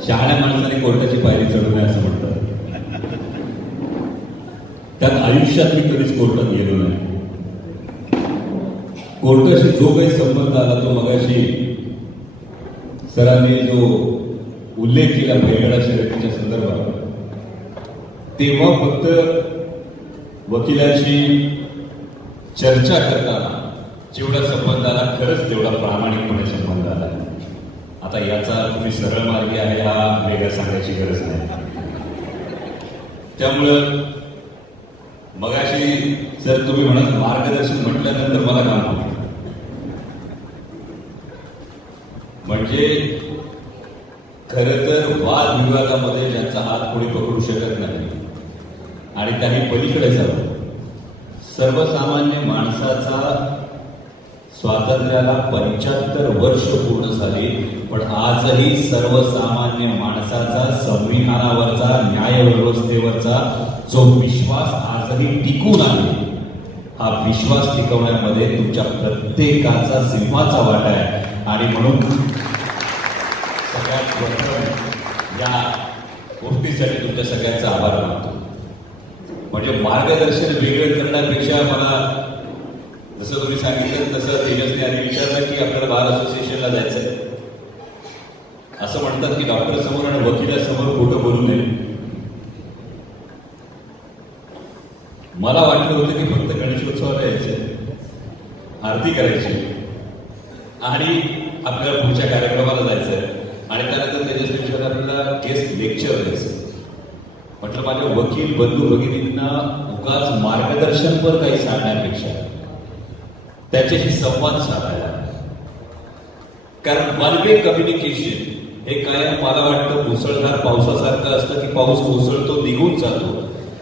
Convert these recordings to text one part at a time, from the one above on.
शहाण्या माणसाने कोर्टाची पायरी चढू नये असं म्हणतात. त्यात आयुष्यात मी कधीच कोर्टात गेलो नाही. कोर्टाशी जो काही संबंध आला तो मगाशी सरांनी जो उल्लेख केला बैलगाडा शर्यतीच्या संदर्भात, तेव्हा फक्त वकिलांशी चर्चा करताना जेवढा संबंध आला खरंच तेवढा प्रामाणिकपणे संबंध आला. आता याचा तुम्ही सरळ मार्गी आहे हा वेगळा सांगायची गरज नाही. त्यामुळं मगाशी जर तुम्ही म्हणत मार्गदर्शन म्हटल्यानंतर मला काम होतं. म्हणजे खरं तर वादविवादामध्ये ज्यांचा हात कोणी पकडू शकत नाही आणि त्यांनी पलीकडे जावं. सर्वसामान्य माणसाचा स्वातंत्र्याला 75 वर्ष पूर्ण झाली, पण आजही सर्वसामान्य माणसाचा संविधानावरचा न्यायव्यवस्थेवरचा जो विश्वास आजही टिकून आहे, हा विश्वास टिकवण्यामध्ये तुमच्या प्रत्येकाचा सिंहाचा वाटा आहे. आणि म्हणून सगळ्यात प्रथम या गोष्टीसाठी तुमच्या सगळ्यांचा आभार मानतो. म्हणजे मार्गदर्शन वेगळं करण्यापेक्षा मला जसं तुम्ही सांगितलं तसं तेजसने आधी विचारलं की आपल्याला बार असोसिएशनला जायचंय. असं म्हणतात की डॉक्टर समोर आणि वकिलासमोर खोटं बोलू नये. मला वाटलं होतं की फक्त गणेशोत्सवाला यायचंय, आरती करायची आणि आपल्याला पुढच्या कार्यक्रमाला जायचंय आणि त्यानंतर तेजसने विचारलं आपल्याला गेस्ट लेक्चर द्यायचं. म्हटलं माझ्या वकील बंधू भगिनींना उगाच मार्गदर्शनपर काही सांगण्यापेक्षा त्याच्याशी संवाद साधायला, कारण वन वे कम्युनिकेशन हे कायम मला वाटतं मुसळधार पावसासारखं असतं की पाऊस कोसळतो निघून जातो.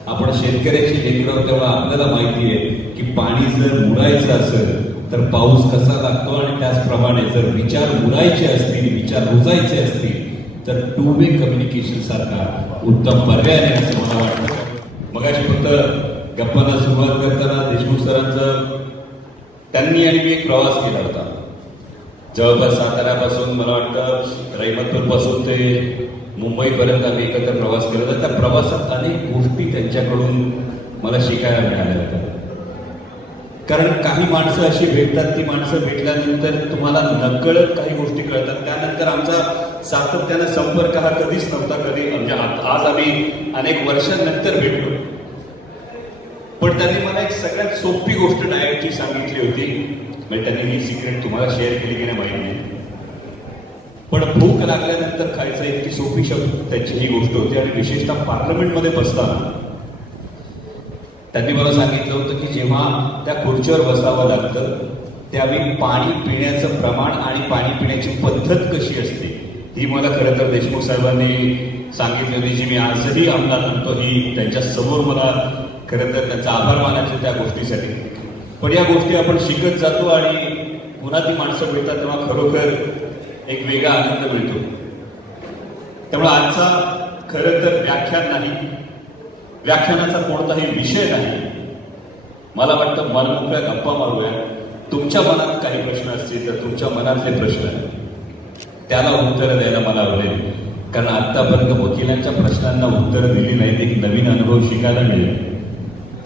आपण शेतकऱ्याची लेकरं तेव्हा आपल्याला माहिती आहे की पाणी जर मुरायचं असेल तर पाऊस कसा लागतो आणि त्याचप्रमाणे जर विचार मुरायचे असतील, विचार रुजायचे असतील तर टू वे कम्युनिकेशन सारखा उत्तम पर्याय आहे असं मला वाटतं. मगाशी फक्त गप्पांना सुरुवात करताना देशमुख सरांचं त्यांनी आणि मी एक प्रवास केला होता. जवळपास साताऱ्यापासून मला वाटतं रहिमतपूर पासून ते मुंबईपर्यंत आम्ही एकत्र प्रवास केला होता. त्या प्रवासात अनेक गोष्टी त्यांच्याकडून मला शिकायला मिळाल्या होत्या. कारण काही माणसं अशी भेटतात, ती माणसं भेटल्यानंतर तुम्हाला नकळत काही गोष्टी कळतात. त्यानंतर आमचा सातत्यानं संपर्क हा कधीच नव्हता. कधी म्हणजे आज आम्ही अनेक वर्षांनंतर भेटलो, पण त्यांनी मला एक सगळ्यात सोपी गोष्ट डायरेक्टली सांगितली होती. म्हणजे त्यांनी ही सिक्रेट तुम्हाला शेअर केली की नाही माहिती नाही, पण भूक लागल्यानंतर खायचं एक ती सोपी शब्द त्याची ही गोष्ट होती. आणि विशेषतः पार्लमेंटमध्ये बसताना त्यांनी मला सांगितलं होतं की जेव्हा त्या खुर्चीवर बसावं लागतं त्यावेळी पाणी पिण्याचं प्रमाण आणि पाणी पिण्याची पद्धत कशी असते ही मला खरं तर देशमुख साहेबांनी सांगितली होती, जी मी आजही अंमलात आणतो. ही त्यांच्या समोर मला खरं तर त्यांचा आभार मानायचे त्या गोष्टीसाठी. पण या गोष्टी आपण शिकत जातो आणि पुन्हा ती माणसं मिळतात तेव्हा खरोखर एक वेगळा आनंद मिळतो. त्यामुळे आजचा खरं तर व्याख्यान नाही, व्याख्यानाचा कोणताही विषय नाही. मला वाटतं मनमोकळ्या गप्पा मारूया. तुमच्या मनात काही प्रश्न असतील तर तुमच्या मनातले प्रश्न त्याला उत्तरं द्यायला मला आवडेल. कारण आतापर्यंत वकिलांच्या प्रश्नांना उत्तरं दिली नाहीत, एक नवीन अनुभव शिकायला मिळेल.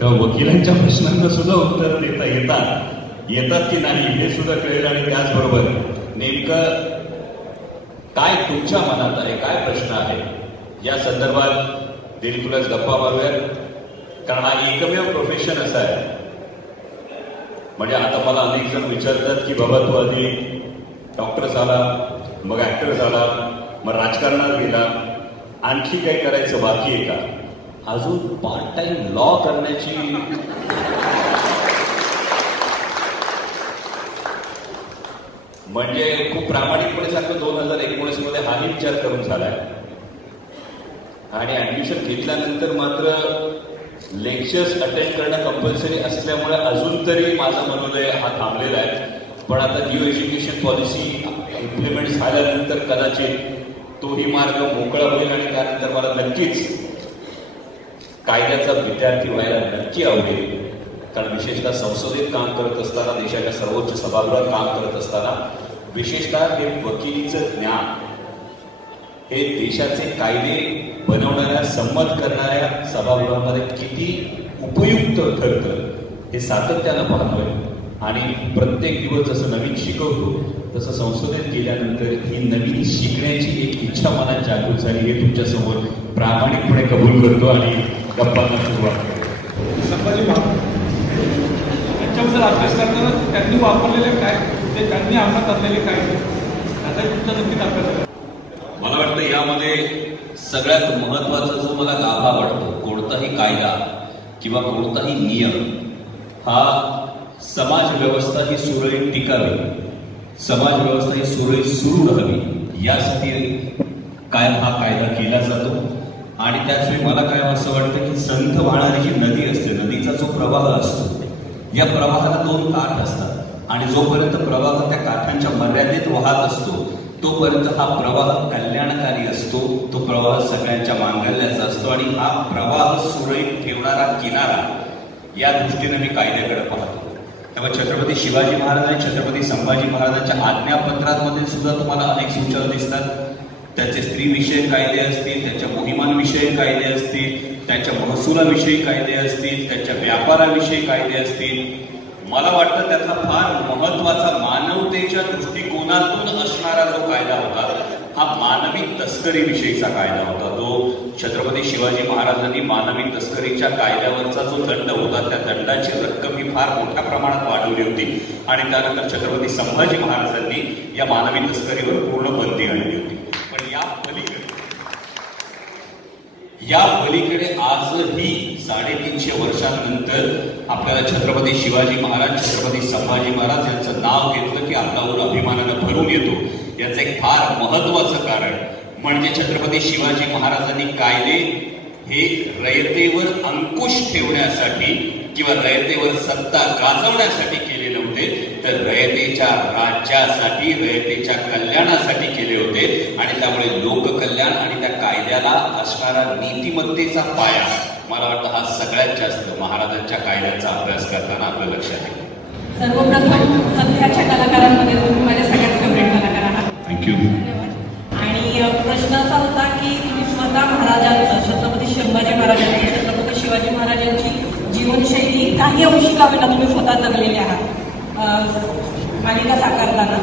तेव्हा वकिलांच्या प्रश्नांना सुद्धा उत्तरं देता येतात की नाही हे सुद्धा कळेल. आणि त्याचबरोबर नेमकं काय तुमच्या मनात आहे, काय प्रश्न आहे या संदर्भात दिलखुलास गप्पा मारूयात. कारण हा एकमेव प्रोफेशन असा आहे. म्हणजे आता मला अनेक जण विचारतात की बाबा तू आधी डॉक्टर झाला, मग ऍक्टर झाला, मग राजकारणात गेला, आणखी काही करायचं बाकी आहे का? अजून पार्ट टाइम लॉ करण्याची म्हणजे खूप प्रामाणिकपणे सांगतो 2019 मध्ये हाही विचार करून झालाय. आणि ऍडमिशन घेतल्यानंतर मात्र लेक्चर्स अटेंड करणं कंपल्सरी असल्यामुळे अजून तरी माझा मनोदय हा थांबलेला आहे. पण आता न्यू एज्युकेशन पॉलिसी इम्प्लिमेंट झाल्यानंतर कदाचित तोही मार्ग मोकळा होईल आणि त्यानंतर मला नक्कीच कायद्याचा विद्यार्थी व्हायला नक्की आवडेल. कारण विशेषतः संसदेत काम करत असताना, देशाच्या सर्वोच्च सभागृहात काम करत असताना विशेषतः हे वकिलीचं ज्ञान हे देशाचे कायदे बनवणाऱ्या संमत करणाऱ्या सभागृहामध्ये किती उपयुक्त ठरतं हे सातत्यानं पाहतोय. आणि प्रत्येक दिवस जसं नवीन शिकवतो तसं संसदेत गेल्यानंतर ही नवीन शिकण्याची एक इच्छा मनात जागृत झाली हे तुमच्यासमोर प्रामाणिकपणे कबूल करतो आणि गप्पांना सुरुवात करतो. संभाजी यांच्याबद्दल अभ्यास करताना त्यांनी वापरलेले काय, ते त्यांनी अंमलात आणलेले काय, त्याचा तुमचा नक्कीच अभ्यास. मला वाटतं यामध्ये सगळ्यात महत्वाचा जो मला गाभा वाटतो, कोणताही कायदा किंवा कोणताही नियम हा समाज व्यवस्था ही सुरळीत टिकावी, समाज व्यवस्था ही सुरळीत सुरू राहावी यासाठी काय हा कायदा केला जातो. आणि त्याचवेळी मला काय असं वाटतं की संथ वाहणारी जी नदी असते, नदीचा जो प्रवाह असतो, या प्रवाहाला दोन काठ असतात आणि जोपर्यंत प्रवाह त्या काठांच्या मर्यादेत वाहत असतो तोपर्यंत हा प्रवाह कल्याणकारी असतो, तो प्रवाह सगळ्यांच्या मांगल्याचा असतो आणि हा प्रवाह सुरळीत ठेवणारा किनारा या दृष्टीने मी कायद्याकडे पाहतो. त्यामुळे छत्रपती शिवाजी महाराज आणि छत्रपती संभाजी महाराजांच्या आज्ञापत्रांमध्ये सुद्धा तुम्हाला अनेक सूचना दिसतात. त्याचे स्त्रीविषयक कायदे असतील, त्यांच्या मोहिमांविषयी कायदे असतील, त्यांच्या महसुलाविषयी कायदे असतील, त्यांच्या व्यापाराविषयी कायदे असतील. मला वाटतं त्याचा फार महत्वाचा मानवतेच्या दृष्टिकोनातून असणारा जो कायदा होता हा मानवी तस्करीविषयीचा कायदा होता. जो छत्रपती शिवाजी महाराजांनी मानवी तस्करीच्या कायद्यावरचा जो दंड होता त्या दंडाची रक्कम ही फार मोठ्या प्रमाणात वाढवली होती आणि त्यानंतर छत्रपती संभाजी महाराजांनी या मानवी तस्करीवर पूर्ण बंदी आणली होती. पण या पलीकडे आजही 350 वर्षांनंतर आपल्याला छत्रपती शिवाजी महाराज, छत्रपती संभाजी महाराज यांचं नाव घेतलं की अंगावर अभिमानानं भरून येतो. याचं एक फार महत्वाचं कारण म्हणजे छत्रपती शिवाजी महाराजांनी कायदे हे रयतेवर अंकुश ठेवण्यासाठी किंवा रयतेवर सत्ता गाजवण्यासाठी केले नव्हते, तर रयतेच्या राज्यासाठी, रयतेच्या कल्याणासाठी केले होते. आणि त्यामुळे लोककल्याण आणि त्या कायद्याला असणारा नीतिमत्तेचा पाया मला वाटतं हा सगळ्यात जास्त महाराजांच्या कायद्याचा अभ्यास करताना आपल्या लक्षात येईल. सर्वप्रथम सध्याच्या कलाकारांमध्ये तुम्ही माझ्या सगळ्यात फेवरेट कलाकार आहात. थँक्यू. आणि प्रश्न असा होता की तुम्ही स्वतः महाराजांचं, छत्रपती संभाजी महाराजांची, छत्रपती शिवाजी महाराजांची जीवनशैली काही अंशी का होईना तुम्ही स्वतः जगलेले आहात मालिका साकारताना.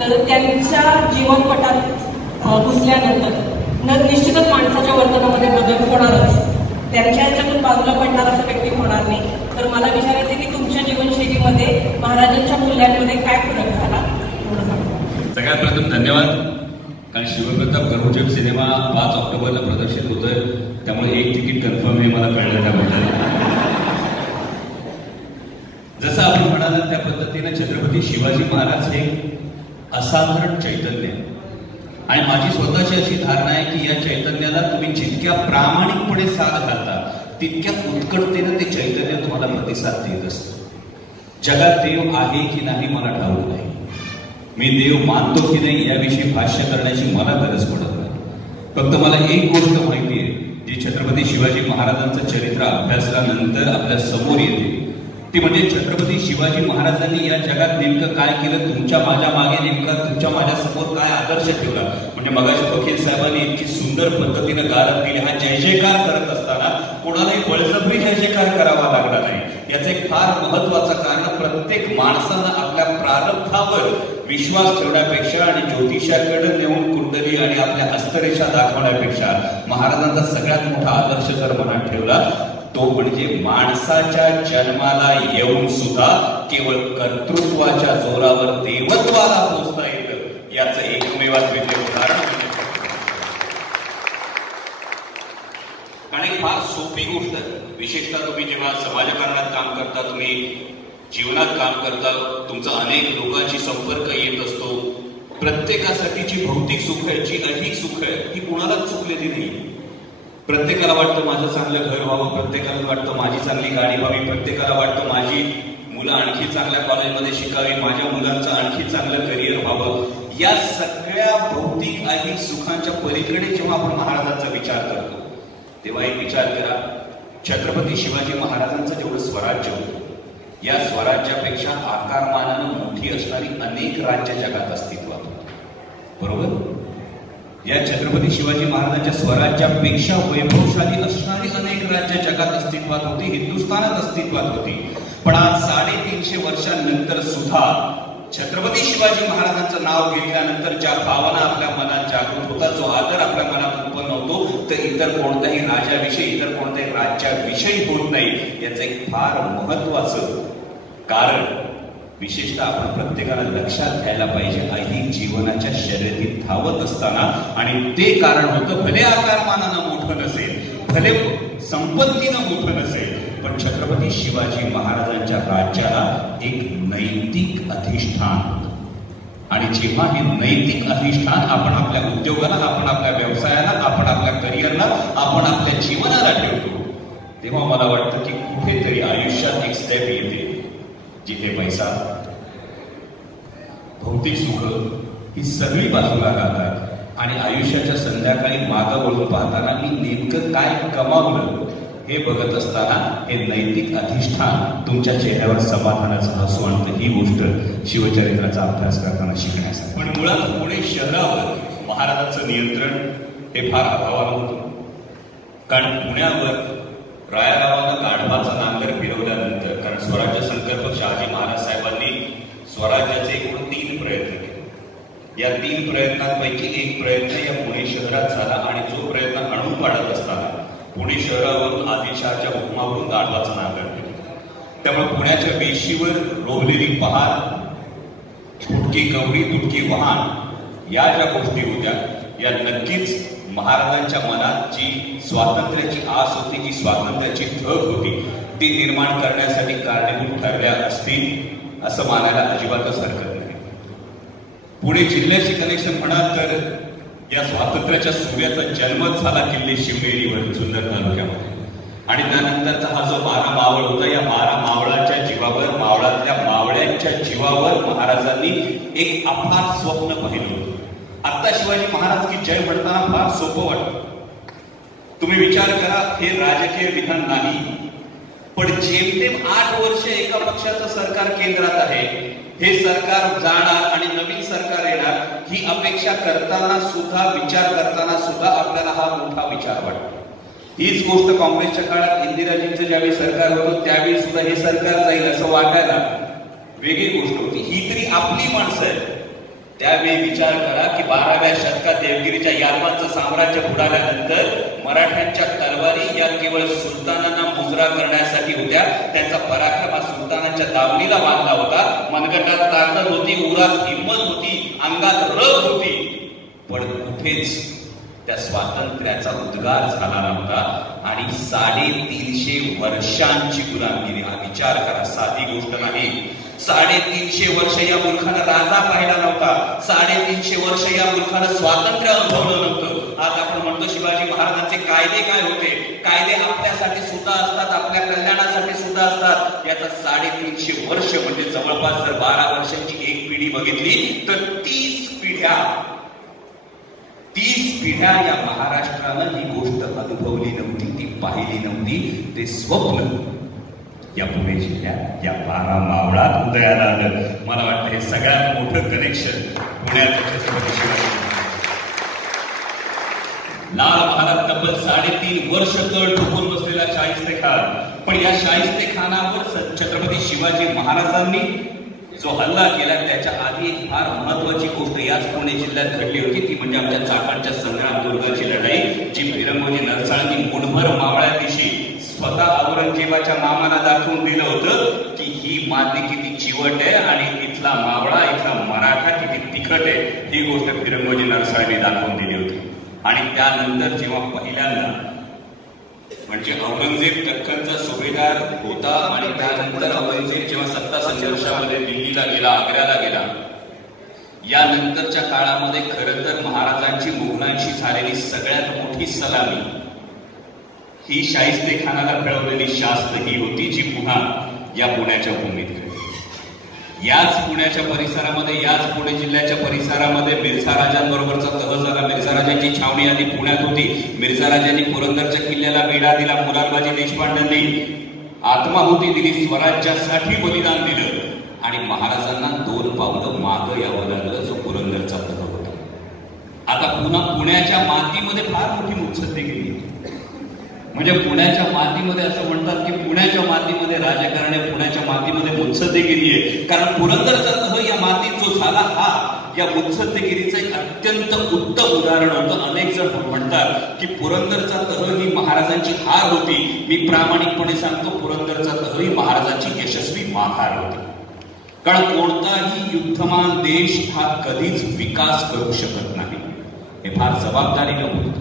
तर त्यांच्या जीवनपटात घुसल्यानंतर निश्चितच माणसाच्या वर्तनामध्ये बदल होणारच, त्यांच्या ह्याच्यातून बाजूला पडणार असं व्यक्ती होणार नाही. तर मला विचारायचं की तुमच्या जीवनशैलीमध्ये महाराजांच्या मूल्यांमध्ये काय फरक झाला थोडं सांगा. सगळ्यात प्रथम धन्यवाद. कारण शिवप्रताप गरुजेब सिनेमा 5 ऑक्टोबरला प्रदर्शित होतोय, त्यामुळे एक तिकीट कन्फर्म हे मला कळलं त्याबद्दल. जसं आपण म्हणालात त्या पद्धतीने छत्रपती शिवाजी महाराज हे असाधारण चैतन्य आणि माझी स्वतःची अशी धारणा आहे की या चैतन्याला तुम्ही जितक्या प्रामाणिकपणे साथ घालता तितक्या उत्कटतेनं ते चैतन्य तुम्हाला प्रतिसाद देत असतं. जगात देव आहे की नाही मला ठाऊक नाही, मी देव मानतो की नाही याविषयी भाष्य करण्याची मला गरज पडत नाही. फक्त मला एक गोष्ट माहिती आहे जी छत्रपती शिवाजी महाराजांचं चरित्र अभ्यासल्यानंतर आपल्या समोर येते, ती म्हणजे छत्रपती शिवाजी महाराजांनी या जगात नेमकं काय केलं, तुमच्या माझ्या मागे नेमका तुमच्या माझ्या समोर काय आदर्श ठेवला. म्हणजे मगाशी वकील साहेबांनी इतकी सुंदर पद्धतीने गारद केली, हा जय जयकार करत असताना कोणालाही बळजबरी जय जयकार करावा लागला नाही. याचं एक फार महत्वाचं कारण प्रत्येक माणसानं आपल्या प्रारब्धावर विश्वास ठेवण्यापेक्षा आणि ज्योतिषाकडे नेऊन कुंडली आणि आपल्या हस्तरेषा दाखवण्यापेक्षा महाराजांचा सगळ्यात मोठा आदर्श जर मनात ठेवला तो म्हणजे माणसाच्या जन्माला येऊन सुद्धा केवळ कर्तृत्वाच्या जोरावर देवत्वाला पोहोचता येतं याचं एकमेवाद्वितीय उदाहरण. आणि फार सोपी गोष्ट आहे, विशेषतः तुम्ही जेव्हा समाजकारणात काम करता, तुम्ही जीवनात काम करता, तुमचा अनेक लोकांशी संपर्क येत असतो. प्रत्येकासाठीची भौतिक सुख आहे, जी ऐहिक सुख आहे ही कुणालाच चुकलेली नाही. प्रत्येकाला वाटतं माझं चांगलं घर व्हावं, प्रत्येकाला वाटतं माझी चांगली गाडी व्हावी, प्रत्येकाला वाटतं माझी मुलं आणखी चांगल्या कॉलेजमध्ये शिकावी, माझ्या मुलांचं आणखी चांगलं करिअर व्हावं. या सगळ्या भौतिक ऐहिक सुखांच्या पलीकडे जेव्हा आपण महाराजांचा विचार करतो तेव्हा एक विचार करा, छत्रपती शिवाजी महाराजांचं जेवढं स्वराज्य होतं या स्वराज्यापेक्षा आकारमानानं मोठी असणारी अनेक राज्य जगात अस्तित्वात होती, बरोबर. या छत्रपती शिवाजी महाराजांच्या स्वराज्यापेक्षा वैभवशाली असणारी अनेक राज्य जगात अस्तित्वात होती, हिंदुस्थानात अस्तित्वात होती. पण आज 350 वर्षांनंतर सुद्धा छत्रपती शिवाजी महाराजांचं नाव घेतल्यानंतर ज्या भावना आपल्या मनात जागृत होतात, जो आदर आपल्या मनात उत्पन्न होतो, तर इतर कोणत्याही राजाविषयी, इतर कोणत्याही राज्याविषयी होत नाही. याचं एक फार महत्वाचं कारण विशेषतः आपण प्रत्येकाला लक्षात घ्यायला पाहिजे. आई जीवनाच्या शर्यतीत धावत असताना, आणि ते कारण होतं भले आकारमानानं मोठं नसेल, भले संपत्तीनं मोठं नसेल, पण छत्रपती शिवाजी महाराजांच्या राज्याला एक नैतिक अधिष्ठान. आणि जेव्हा हे नैतिक अधिष्ठान आपण आपल्या उद्योगाला, आपण आपल्या व्यवसायाला, आपण आपल्या करिअरला, आपण आपल्या जीवनाला ठेवतो, तेव्हा मला वाटतं की कुठेतरी आयुष्यात एक स्टेप येते जिथे पैसा, भौतिक सुख ही सगळी बाजूला राहतात आणि आयुष्याच्या संध्याकाळी मागं वळून पाहताना मी नेमकं काय कमावलं हे बघत असताना हे नैतिक अधिष्ठान तुमच्या चेहऱ्यावर समाधानाचं हसू आणतं. ही गोष्ट शिवचरित्राचा अभ्यास करताना शिकण्यासाठी. पण मुळात पुणे शहरावर महाराजांचं नियंत्रण हे फार अभावानं होतं. कारण पुण्यावर रायारावानं गाढवाचा नांगर फिरवल्यानंतर, कारण स्वराज्य संकल्प शहाजी महाराज साहेबांनी स्वराज्याचे एकूण 3 प्रयत्न केले. या 3 प्रयत्नांपैकी एक प्रयत्न या पुणे शहरात झाला आणि जो प्रयत्न हणून पाडत असताना पुणे शहरावरून आदिलशहाच्या हुकमावरून गाढवाचा नांगर फिरला. त्यामुळे पुण्याच्या वेशीवर रोवलेली पहार, तुटकी कवडी, तुटकी वाहन, या ज्या गोष्टी होत्या या नक्कीच महाराजांच्या मनात जी स्वातंत्र्याची आस होती, जी स्वातंत्र्याची धग होती, ती निर्माण करण्यासाठी कारणीभूत ठरल्या असतील असं मानायला अजिबातच हरकत नाही. पुणे जिल्ह्याची कनेक्शन म्हणाल तर या स्वातंत्र्याच्या सूर्याचा जन्मच झाला किल्ले शिवनेरीवर, जुन्नर तालुक्यामध्ये. आणि त्यानंतरचा हा जो 12 मावळ होता, या 12 मावळाच्या जीवावर, मावळातल्या मावळ्यांच्या जीवावर महाराजांनी एक अफाट स्वप्न पाहिलं होतं. आता शिवाजी महाराज की जय म्हणताना फार सोपं वाटतं. तुम्ही विचार करा, हे राजकीय विधान नाही, पण जेमतेम 8 वर्ष एका पक्षाचं सरकार केंद्रात आहे. हे सरकार जाणार आणि नवीन सरकार येणार ही अपेक्षा करताना सुद्धा, विचार करताना सुद्धा आपल्याला हा मोठा विचार वाटतो. हीच गोष्ट काँग्रेसच्या काळात इंदिराजींचं ज्यावेळी सरकार होतं त्यावेळी सुद्धा हे सरकार जाईल असं वाटायला वेगळी गोष्ट होती. ही तरी आपली माणसं आहे. त्यावेळी विचार करा की 12व्या शतकात देवगिरीच्या यादवांचं साम्राज्य बुडाल्यानंतर मराठ्यांच्या तलवारी या केवळ सुलतानांना मुजरा करण्यासाठी होत्या. त्यांचा पराक्रम हा सुलतानांच्या दावणीला बांधला होता. मनगटात ताकद होती, उरात हिंमत होती, अंगात रग होती, पण कुठेच त्या स्वातंत्र्याचा उद्गार झाला नव्हता. आणि 350 वर्षांची गुलामगिरी, हा विचार करा, साधी गोष्ट नाही. 350 वर्ष या मुलखानं राजा पाहिला नव्हता. 350 वर्ष या मुलखानं स्वातंत्र्य अनुभवलं नव्हतं. आज आपण म्हणतो शिवाजी महाराजांचे कायदे काय होते. कायदे आपल्यासाठी सुद्धा असतात, आपल्या कल्याणासाठी सुद्धा असतात. याचा 350 वर्ष म्हणजे जवळपास जर 12 वर्षांची एक पिढी बघितली तर 30 पिढ्या या महाराष्ट्रानं ही गोष्ट अनुभवली नव्हती, ती पाहिली नव्हती. ते स्वप्न या पुणे जिल्ह्यात या 12 मावळात उदयाला आलं. मला वाटतं हे सगळ्यात मोठं कनेक्शन पुण्यात छत्रपती शिवाजी. लाल महाराज तब्बल 3.5 वर्ष तळ ठोकून बसलेला शाहिस्तेखान, पण या शाहिस्तेखानावर छत्रपती शिवाजी महाराजांनी जो हल्ला केला त्याच्या आधी एक फार महत्वाची गोष्ट याच पुणे जिल्ह्यात घडली होती. ती म्हणजे आमच्या चाकणच्या संग्राम दुर्गाची लढाई, जी फिरंगोजी नरसाळांनी मुठभर मावळ्यादिशी स्वतः औरंगजेबाच्या मामाला दाखवून दिलं होतं की ही माती किती चिवट आहे आणि इथला मावळा, इथला मराठा किती तिखट आहे. ही गोष्ट फिरंगोजी नरसाळांनी दाखवून दिली होती. आणि त्यानंतर जेव्हा पहिल्यांदा म्हणजे औरंगजेब दख्खनचा सुभेदार होता आणि त्यानंतर औरंगजेब जेव्हा सत्ता संघर्षामध्ये दिल्लीला गेला, आग्र्याला गेला, यानंतरच्या काळामध्ये खरं तर महाराजांची मुघलांशी झालेली सगळ्यात मोठी सलामी ही शाहिस्तेखानाला मिळवलेली शास्त ही होती, जी पुन्हा या पुण्याच्या भूमीत घडली. याच पुण्याच्या परिसरामध्ये, याच पुणे जिल्ह्याच्या परिसरामध्ये मिर्झा राजांबरोबरचा तह झाला. मिर्झा राजांची छावणी आधी पुण्यात होती. मिर्झा राजांनी पुरंदरच्या किल्ल्याला वेढा दिला. मुरारबाजी देशपांडेंनी आत्माहुती दिली, स्वराज्यासाठी बलिदान दिलं आणि महाराजांना 2 पावलं मागं यावं लागलं, जो पुरंदरचा तह होता. आता पुण्याच्या मातीमध्ये फार मोठी मुत्सद्देगिरी आहे. म्हणजे पुण्याच्या मातीमध्ये असं म्हणतात की पुण्याच्या मातीमध्ये राजकारण आहे, पुण्याच्या मातीमध्ये मुत्सद्देगिरी आहे. कारण पुरंदरचा तह या मातीत जो झाला हा या मुत्सद्देगिरीचं एक अत्यंत उत्तम उदाहरण होतं. अनेक जण म्हणतात की पुरंदरचा तह ही महाराजांची हार होती. मी प्रामाणिकपणे सांगतो, पुरंदरचा तह ही महाराजांची यशस्वी महार होती. कारण कोणताही युद्धमान देश हा कधीच विकास करू शकत नाही. हे फार जबाबदारीनं बोलतो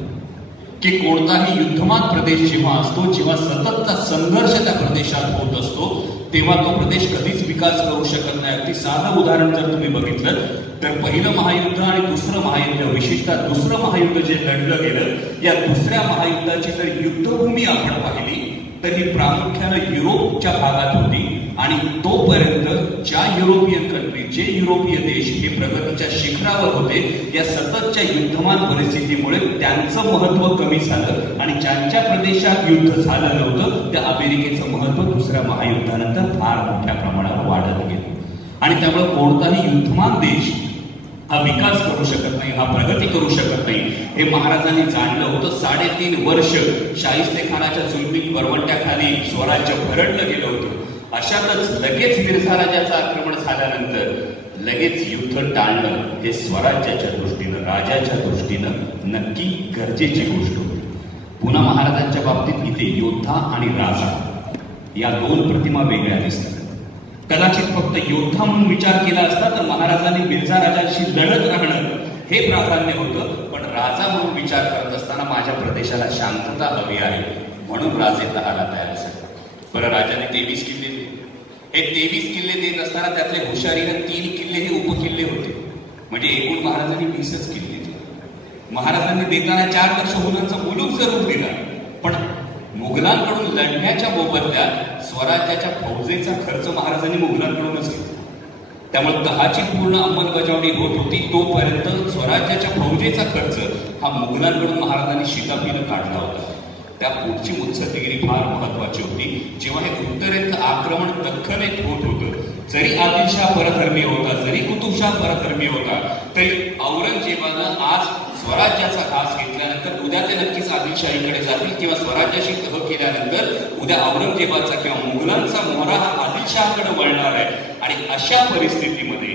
की कोणताही युद्धमान प्रदेश जेव्हा असतो, जेव्हा सततचा संघर्ष त्या प्रदेशात होत असतो, तेव्हा तो प्रदेश कधीच विकास करू शकत नाही. अगदी साधं उदाहरण जर तुम्ही बघितलं तर पहिलं महायुद्ध आणि दुसरं महायुद्ध, विशेषतः दुसरं महायुद्ध जे लढलं गेलं, या दुसऱ्या महायुद्धाची जर युद्धभूमी आपण पाहिली तर ही प्रामुख्यानं युरोपच्या भागात होती. आणि तोपर्यंत ज्या युरोपियन कंट्री, जे युरोपीय देश हे प्रगतीच्या शिखरावर होते, या सततच्या युद्धमान परिस्थितीमुळे त्यांचं महत्व कमी झालं आणि ज्यांच्या प्रदेशात युद्ध झालं नव्हतं त्या अमेरिकेचं महत्व दुसऱ्या महायुद्धानंतर फार मोठ्या प्रमाणावर वाढत गेलं. आणि त्यामुळे कोणताही युद्धमान देश हा विकास करू शकत नाही, हा प्रगती करू शकत नाही, हे महाराजांनी जाणलं होतं. 3.5 वर्ष शाहिस्तेखानाच्या जुलमी वरवंट्याखाली स्वराज्य भरडलं गेलं होतं. अशातच लगेच मिर्झा राजाचं आक्रमण झाल्यानंतर लगेच युद्ध टाळणं हे स्वराज्याच्या दृष्टीनं, राजाच्या दृष्टीनं नक्की गरजेची गोष्ट होती. पुन्हा महाराजांच्या बाबतीत इथे योद्धा आणि राजा या दोन प्रतिमा वेगळ्या दिसतात. कदाचित फक्त योद्धा म्हणून विचार केला असता तर महाराजांनी मिर्झा राजांशी लढत राहणं हे प्राधान्य होतं. पण राजा म्हणून विचार करत असताना माझ्या प्रदेशाला शांतता हवी आहे म्हणून राजे तहाला तयार झाले. बरं, राजाने 23 किल्ले दिले. हे 23 किल्ले देत असताना त्यातले हुशारीनं 3 किल्ले हे उपकिल्ले होते. म्हणजे एकूण महाराजांनी 20च किल्ले दिले. महाराजांनी देताना 4 वर्ष मुलांचा मुलूक जरूर दिला, पण मुघलांकडून लढण्याच्या मोबदल्यात स्वराज्याच्या फौजेचा खर्च महाराजांनी मुघलांकडूनच घेतला. त्यामुळे तहाची पूर्ण अंमलबजावणी होत होती तोपर्यंत स्वराज्याच्या फौजेचा खर्च हा मुघलांकडून महाराजांनी शिताफीनं काढला होता. त्या पुढची मुत्सद्देगिरी फार महत्वाची होती. जेव्हा हे उत्तरेचं आक्रमण दख्खनेत होत होतं, जरी आदिलशाह परधर्मीय होता, जरी कुतुबशाह परधर्मीय होता, तरी औरंगजेबानं आज स्वराज्याचा घास घेतल्यानंतर उद्या ते नक्कीच आदिलशाहीकडे जातील किंवा स्वराज्याशी तह केल्यानंतर उद्या औरंगजेबाचा किंवा मुघलांचा मोहरा हा आदिलशाहकडे वळणार आहे. आणि अशा परिस्थितीमध्ये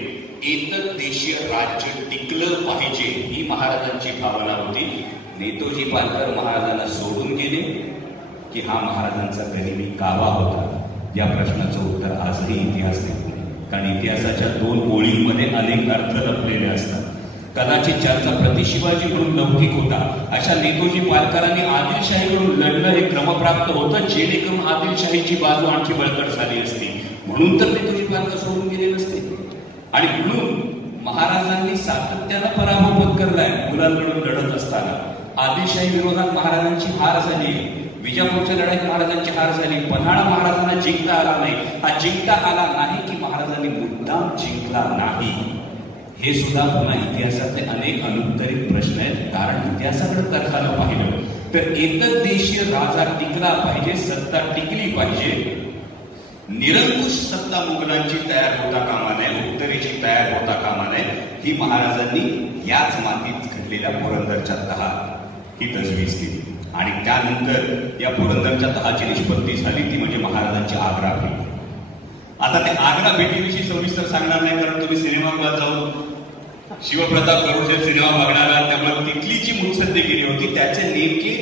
एकच देशीय राज्य टिकलं पाहिजे ही महाराजांची भावना होती. नेतोजी पालकर महाराजांना सोडून गेले की हा महाराजांचा गनिमी कावा होता, या प्रश्नाचं उत्तर आजही इतिहास देतो. कारण इतिहासाच्या 2 ओळींमध्ये अनेक अर्थ लपलेले असतात. कदाचित ज्यांचा प्रति शिवाजी म्हणून लौकिक होता अशा नेतोजी पालकरांनी आदिलशाहीकडून लढणं हे क्रमप्राप्त होतं, जेणेकरून आदिलशाहीची बाजू आणखी बळकट झाली असती. म्हणून तर नेतोजी पालकर सोडून गेले नसते. आणि म्हणून महाराजांनी सातत्यानं पराभव पत्करलाय मुलांकडून लढत असताना. आदिलशाही विरोधात महाराजांची हार झाली, विजापूरच्या लढाईत महाराजांची हार झाली, पन्हाळा महाराजांना जिंकता आला नाही. हा जिंकता आला नाही की महाराजांनी मुद्दाम जिंकला नाही, हे सुद्धा पुन्हा इतिहासातले अनेक अनुत्तरित प्रश्न आहेत. कारण इतिहासाकडे तर्कानं पाहिलं तर एकच देशीय राजा टिकला पाहिजे, सत्ता टिकली पाहिजे. निरंकुश सत्ता मुघलांची तयार होता कामा नये, उत्तरेची तयार होता कामा नये, ही महाराजांनी याच मातीत घडलेल्या पुरंदरच्या तहात ही तजवीज केली. आणि त्यानंतर या पुरंदरच्या तहाची निष्पत्ती झाली ती म्हणजे महाराजांची आग्रा भेट. आता त्या आग्रा भेटीविषयी सविस्तर सांगणार नाही, कारण तुम्ही सिनेमागृहात जाऊन शिवप्रताप गरुडचे सिनेमा बघणार आहात. त्यामुळे तिथली जी मुत्सद्देगिरी होती त्याचे नेमके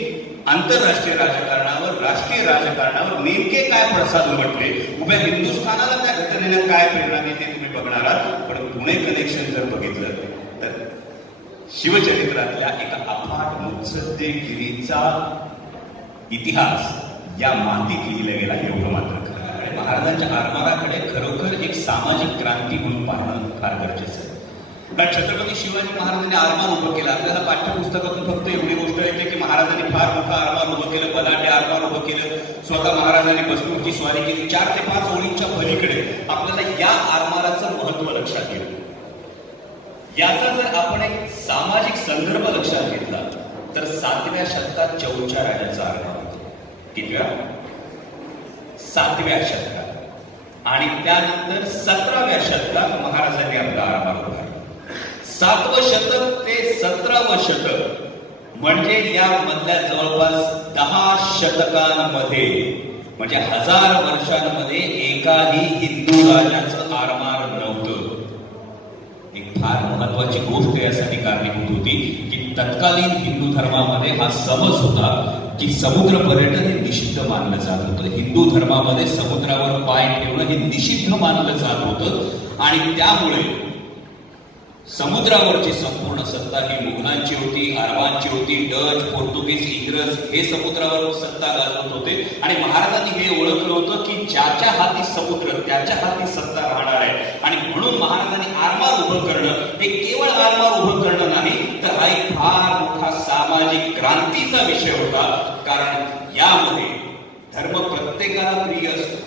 आंतरराष्ट्रीय राजकारणावर, राष्ट्रीय राजकारणावर नेमके काय पडसाद उमटले, उभ्या हिंदुस्थानाला त्या घटनेला काय प्रेरणा देते तुम्ही बघणार आहात. पण पुणे कनेक्शन जर बघितलं तर शिवचरित्रातल्या एका अफाट मुत्सद्देगिरीचा इतिहास या मातीत लिहिला गेला एवढं मात्र खरं. महाराजांच्या आरमाराकडे खरोखर एक सामाजिक क्रांती म्हणून पाहणं फार गरजेचं आहे. कारण छत्रपती शिवाजी महाराजांनी आरमार उभं केलं. आपल्याला पाठ्यपुस्तकातून फक्त एवढी गोष्ट येते की महाराजांनी फार मोठं आरमार उभं केलं, बलाढ्य आरमार उभं केलं, स्वतः महाराजांनी बसवूनची स्वारी केली. 4 ते 5 ओळींच्या पलीकडे आपल्याला या आरमाराचं महत्व लक्षात येतं. याचा जर आपण एक सामाजिक संदर्भ लक्षात घेतला तर 7व्या शतकात चौलच्या राजाचा आरमार होता. कितव्या? 7व्या शतकात. आणि त्यानंतर 17व्या शतकात महाराजांनी आपला आरमार उभारला. 7वं शतक ते 17वं शतक म्हणजे या मधल्या जवळपास 10 शतकांमध्ये म्हणजे 1000 वर्षांमध्ये एकाही हिंदू राजाचं आरमार नव्हतं. एक फार महत्वाची गोष्ट यासाठी कारणीभूत होती की तत्कालीन हिंदू धर्मामध्ये हा समज होता की समुद्र पर्यटन हे निषिद्ध मानलं जात होतं. हिंदू धर्मामध्ये समुद्रावर पाय ठेवणं हे निषिद्ध मानलं जात होतं आणि त्यामुळे समुद्रावरची संपूर्ण सत्ता ही मुघलांची होती, अरबांची होती, डच, पोर्तुगीज, इंग्रज हे समुद्रावर सत्ता गाजवत होते आणि महाराजांनी हे ओळखलं होतं की ज्याच्या हाती समुद्र त्याच्या हाती सत्ता राहणार आहे आणि म्हणून महाराजांनी आरमार उभं करणं हे केवळ आरमार उभं करणं नाही तर हा एक फार मोठा सामाजिक क्रांतीचा विषय होता. कारण यामध्ये धर्म प्रत्येकाला प्रिय असतो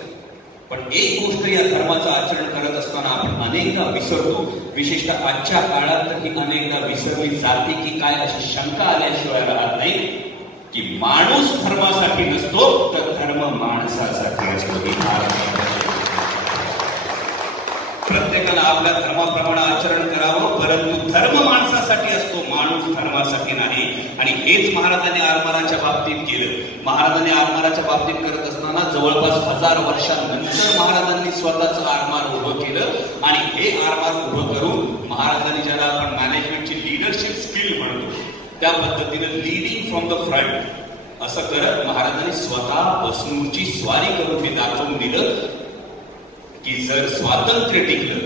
पण एक गोष्ट या धर्माचं आचरण करत असताना आपण अनेकदा विसरतो. विशेषतः आजच्या काळात तर ही अनेकदा विसरली जाते की काय अशी शंका आल्याशिवाय राहत नाही की माणूस धर्मासाठी नसतो तर धर्म माणसासाठी असतो. प्रत्येकाला आपल्या धर्माप्रमाणे आचरण करावं परंतु धर्म माणसासाठी असतो, माणूस धर्मासाठी नाही. आणि हेच महाराजांनी आरमाराच्या बाबतीत केलं. महाराजांनी आरमाराच्या बाबतीत करत असताना जवळपास 1000 वर्षांनंतर महाराजांनी स्वतःचं आरमार उभं केलं आणि हे आरमार उभं करून महाराजांनी ज्याला आपण मॅनेजमेंटची लीडरशिप स्किल म्हणतो त्या पद्धतीनं लीडिंग फ्रॉम द फ्रंट असं करत महाराजांनी स्वतः बसनूरची स्वारी करून हे दाखवून दिलं की जर स्वातंत्र्य टिकलं,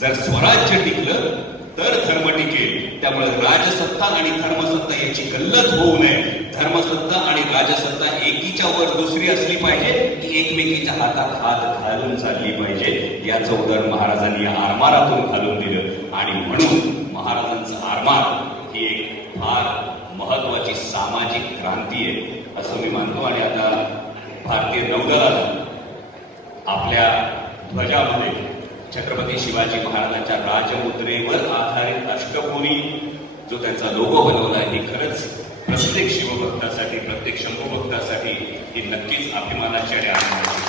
जर स्वराज्य टिकलं तर धर्म टिकेल. त्यामुळे राजसत्ता आणि धर्मसत्ता याची गल्लत होऊ नये. धर्मसत्ता आणि राजसत्ता एकीच्या वर दुसरी असली पाहिजे की एकमेकीच्या हातात हात घालून चालली पाहिजे. याचं उदाहरण महाराजांनी या आरमारातून घालून दिलं आणि म्हणून महाराजांचं आरमार ही एक फार महत्वाची सामाजिक क्रांती आहे असं मी मानतो. आणि आता भारतीय नौदलाला आपल्या ध्वजामध्ये छत्रपती शिवाजी महाराजांच्या राजमुद्रेवर आधारित अष्टकोनी जो त्यांचा लोगो बनवला आहे ही खरंच प्रत्येक शिवभक्तासाठी प्रत्येक शंभूभक्तासाठी ही नक्कीच अभिमानाची आणि आनंदाची.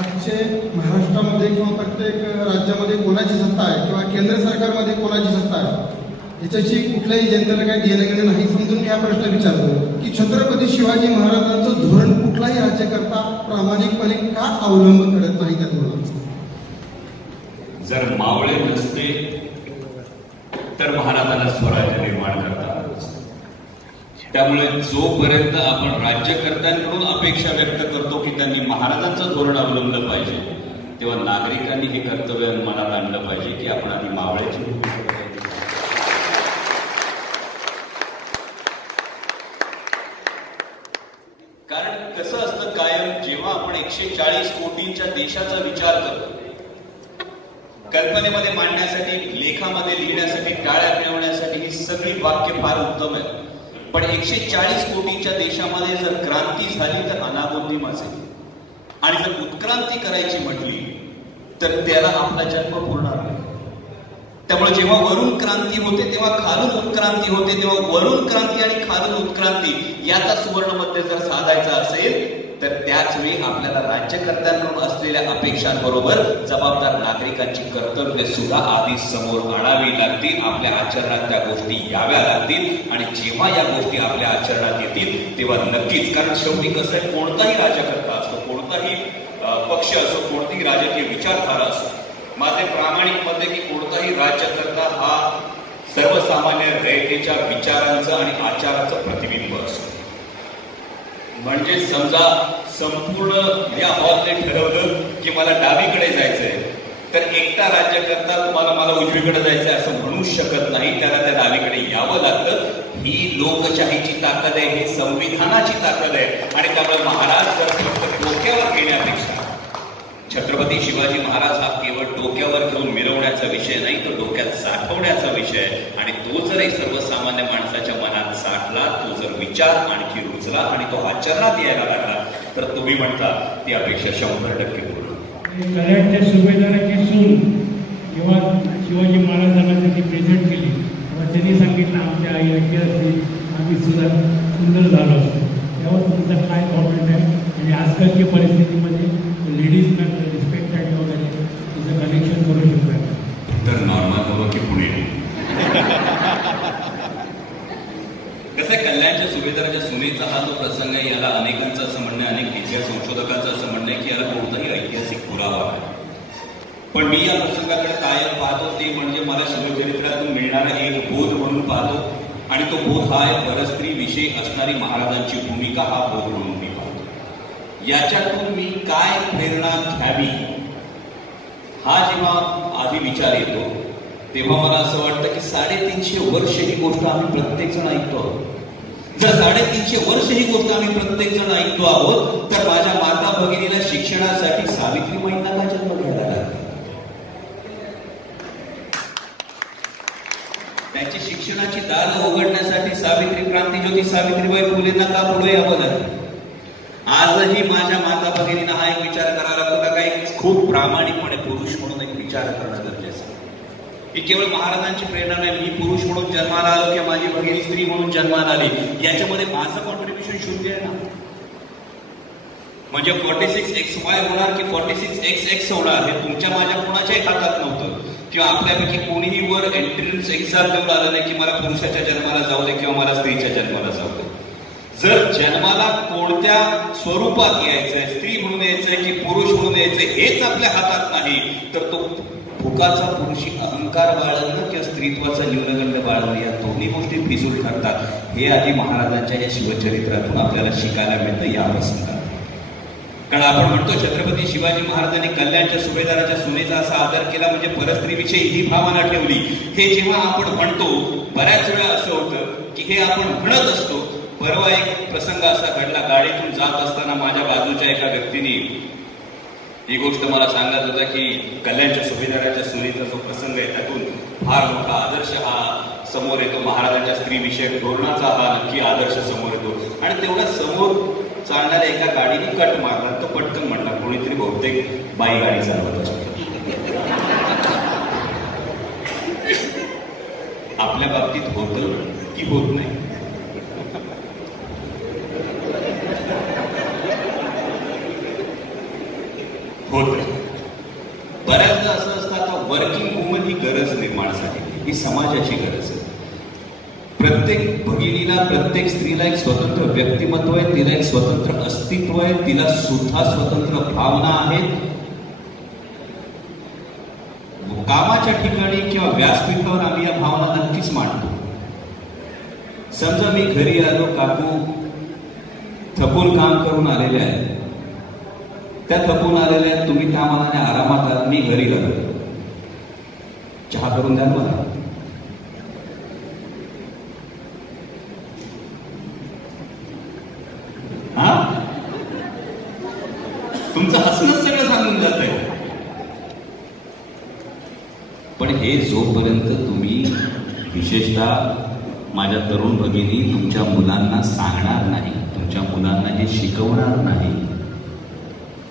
आजचे महाराष्ट्रामध्ये किंवा प्रत्येक राज्यामध्ये कोणाची सत्ता आहे किंवा केंद्र सरकारमध्ये कोणाची सत्ता आहे याच्याशी कुठल्याही जनतेला काही घेणं गेलं नाही. समजून मी हा प्रश्न विचारतो की छत्रपती शिवाजी महाराजांचं धोरण कुठलाही राज्यकर्ता प्रामाणिकपणे का अवलंब करत नाही त्या धोरणाचं? जर मावळे नसते तर महाराजांना स्वराज्य निर्माण करतात. त्यामुळे जोपर्यंत आपण राज्यकर्त्यांकडून अपेक्षा व्यक्त करतो की त्यांनी महाराजांचं धोरण अवलंबलं पाहिजे तेव्हा नागरिकांनी हे कर्तव्य मनात आणलं पाहिजे की आपण आधी मावळ्याची भूमिका करायची. कारण कसं असतं कायम जेव्हा आपण 140 कोटींच्या देशाचा विचार करतो कल्पनेमध्ये मांडण्यासाठी लेखामध्ये लिहिण्यासाठी टाळ्या मिळवण्यासाठी ही सगळी वाक्य फार उत्तम आहे. पण 140 कोटींच्या देशामध्ये जर क्रांती झाली तर अनागोंदी माजेल आणि जर उत्क्रांती करायची म्हटली तर त्याला आपला जन्म पुरणार नाही. त्यामुळे जेव्हा वरून क्रांती होते तेव्हा खालून उत्क्रांती होते. तेव्हा वरून क्रांती आणि खालून उत्क्रांती याचा सुवर्ण मध्य जर साधायचा असेल तर त्याच वेळी आपल्याला राज्यकर्त्यांकडून असलेल्या अपेक्षांबरोबर जबाबदार नागरिकांची कर्तव्य सुद्धा आधी समोर आणावी लागतील. आपल्या आचरणात त्या गोष्टी याव्या लागतील आणि जेव्हा या गोष्टी आपल्या आचरणात येतील तेव्हा नक्कीच, कारण शेवटी कसं आहे कोणताही राज्यकर्ता असतो, कोणताही पक्ष असो, कोणतीही राजकीय विचारधारा असो, माझे प्रामाणिक मत आहे की कोणताही राज्यकर्ता हा सर्वसामान्य रयतेच्या विचारांचं आणि आचाराचं प्रतिबिंब असतो. म्हणजे समजा संपूर्ण या हॉलने ठरवलं की मला डावीकडे जायचंय तर एकटा राज्यकर्ता तुम्हाला मला उजवीकडे जायचंय असं म्हणू शकत नाही. त्याला त्या डावीकडे यावं लागतं. ही लोकशाहीची ताकद आहे, ही संविधानाची ताकद आहे. आणि त्यामुळे महाराज जर फक्त डोक्यावर घेण्यापेक्षा छत्रपती शिवाजी महाराज हा केवळ डोक्यावर घेऊन मिरवण्याचा विषय नाही, तो डोक्यात साठवण्याचा विषय आहे. आणि तो जर एक सर्वसामान्य माणसाच्या मनात साठला, तो जर विचार आणखी रुजला आणि तो आचरणात यायला लागला तर तुम्ही म्हणता ती अपेक्षा 100% पूर्ण. कराडच्या सुभेदाराची सून जेव्हा शिवाजी महाराजांना त्यांनी प्रेझेंट केली तेव्हा त्यांनी सांगितलं आमच्या आई ऐतिहासिक आम्ही सुद्धा सुंदर झालो असतो. तेव्हा तुमचा काय कॉमेंट आहे आणि आजकालच्या परिस्थितीमध्ये लेडीजला रिस्पेक्ट आणि वगैरे तुझं कनेक्शन करू शकतो तर नॉर्मल बाबा की पुणे कसं कल्याणच्या सुभेदाराच्या सुनेचा हा जो प्रसंग आहे, याला अनेकांचं असं म्हणणं आहे, अनेक इतिहास संशोधकांचं असं म्हणणं आहे की याला कोणताही ऐतिहासिक पुरावा आहे. पण मी या प्रसंगाकडे कायम पाहतो ते म्हणजे मला शिवचरित्रातून मिळणारा एक बोध म्हणून पाहतो, आणि तो बोध हा आहे परस्त्रीविषयी असणारी महाराजांची भूमिका, हा बोध म्हणून मी पाहतो. याच्यातून मी काय प्रेरणा घ्यावी हा जेव्हा आधी विचार येतो तेव्हा मला असं वाटतं की 350 वर्ष ही गोष्ट आम्ही प्रत्येक जण ऐकतो आहोत. जर 350 वर्ष ही गोष्ट आम्ही प्रत्येक जण ऐकतो आहोत तर माझ्या माता भगिनीला शिक्षणासाठी सावित्रीबाईंना का जन्म घ्यायला लागला? त्यांची शिक्षणाची दार उघडण्यासाठी सावित्री क्रांतीज्योती सावित्रीबाई फुलेंना का पुढे यावं लागलं? आजही माझ्या माता भगिनींना हा एक विचार करावा लागतो का काही खूप प्रामाणिकपणे पुरुष म्हणून एक विचार करणं गरजेचं आहे. ही केवळ महाराजांची प्रेरणा नाही, मी पुरुष म्हणून जन्माला आलो किंवा माझी भगिनी स्त्री म्हणून जन्माला आली, याच्यामध्ये माझं कॉन्ट्रीब्युशन शून्य आहे ना. म्हणजे 46XY होणार की 46XX होणार हे तुमच्या माझ्या कोणाच्याही हातात नव्हतं, किंवा आपल्यापैकी कोणीही वर एंट्रन्स एक्झाम देऊन आलं नाही की मला पुरुषाच्या जन्माला जाऊ दे किंवा मला स्त्रीच्या जन्माला जाऊ दे. जर जन्माला कोणत्या स्वरूपात यायचंय, स्त्री म्हणून यायचंय की पुरुष म्हणून यायचंय हेच आपल्या हातात नाही, तर तो भुकाचा पुरुषी अहंकार बाळगणं किंवा स्त्रीत्वाचा न्यूनगंड बाळगणं या दोन्ही गोष्टी फिजूल ठरतात. हे आधी महाराजांच्या या शिवचरित्रातून आपल्याला शिकायला मिळतं या प्रसंगात. कारण आपण म्हणतो छत्रपती शिवाजी महाराजांनी कल्याणच्या सुभेदाराच्या सुनेचा असा आदर केला म्हणजे परस्त्रीविषयी ही भावना ठेवली. हे जेव्हा आपण म्हणतो बऱ्याच वेळा असं होतं की हे आपण म्हणत असतो. परवा एक प्रसंग असा घडला, गाडीतून जात असताना माझ्या बाजूच्या एका व्यक्तीने ही गोष्ट मला सांगत होता की कल्याणच्या सुभेदाराच्या सुनेचा जो प्रसंग आहे त्यातून फार मोठा आदर्श हा समोर येतो, महाराजांच्या स्त्रीविषयक धोरणाचा हा नक्की आदर्श समोर येतो. आणि तेवढा समोर चालणाऱ्या एका गाडीने कट मारला, तो पटकन म्हणला, कोणीतरी बहुतेक बाई गाडी चालवत असतो. आपल्या बाबतीत होतं की होत नाही? होत. बऱ्याचदा असं असतं आता वर्किंग वुमन ही गरज निर्माण झाली, ही समाजाची गरज आहे. प्रत्येक भगिनीला, प्रत्येक स्त्रीला एक स्वतंत्र व्यक्तिमत्व आहे, तिला एक स्वतंत्र अस्तित्व आहे, तिला सुद्धा स्वतंत्र भावना आहेत. कामाच्या ठिकाणी किंवा व्यासपीठावर आम्ही या भावना नक्कीच मांडतो. समजा मी घरी आलो, काकू थकून काम करून आलेले आहेत, त्या थकून आलेल्या आहेत, तुम्ही त्या मनाने आरामात आहात, मी घरी गेलो, चहा करून द्या मला. हा, तुमचं हसणंच सगळं सांगून जात आहे. पण हे जोपर्यंत तुम्ही विशेषतः माझ्या तरुण भगिनी तुमच्या मुलांना सांगणार नाही, तुमच्या मुलांना हे शिकवणार नाही,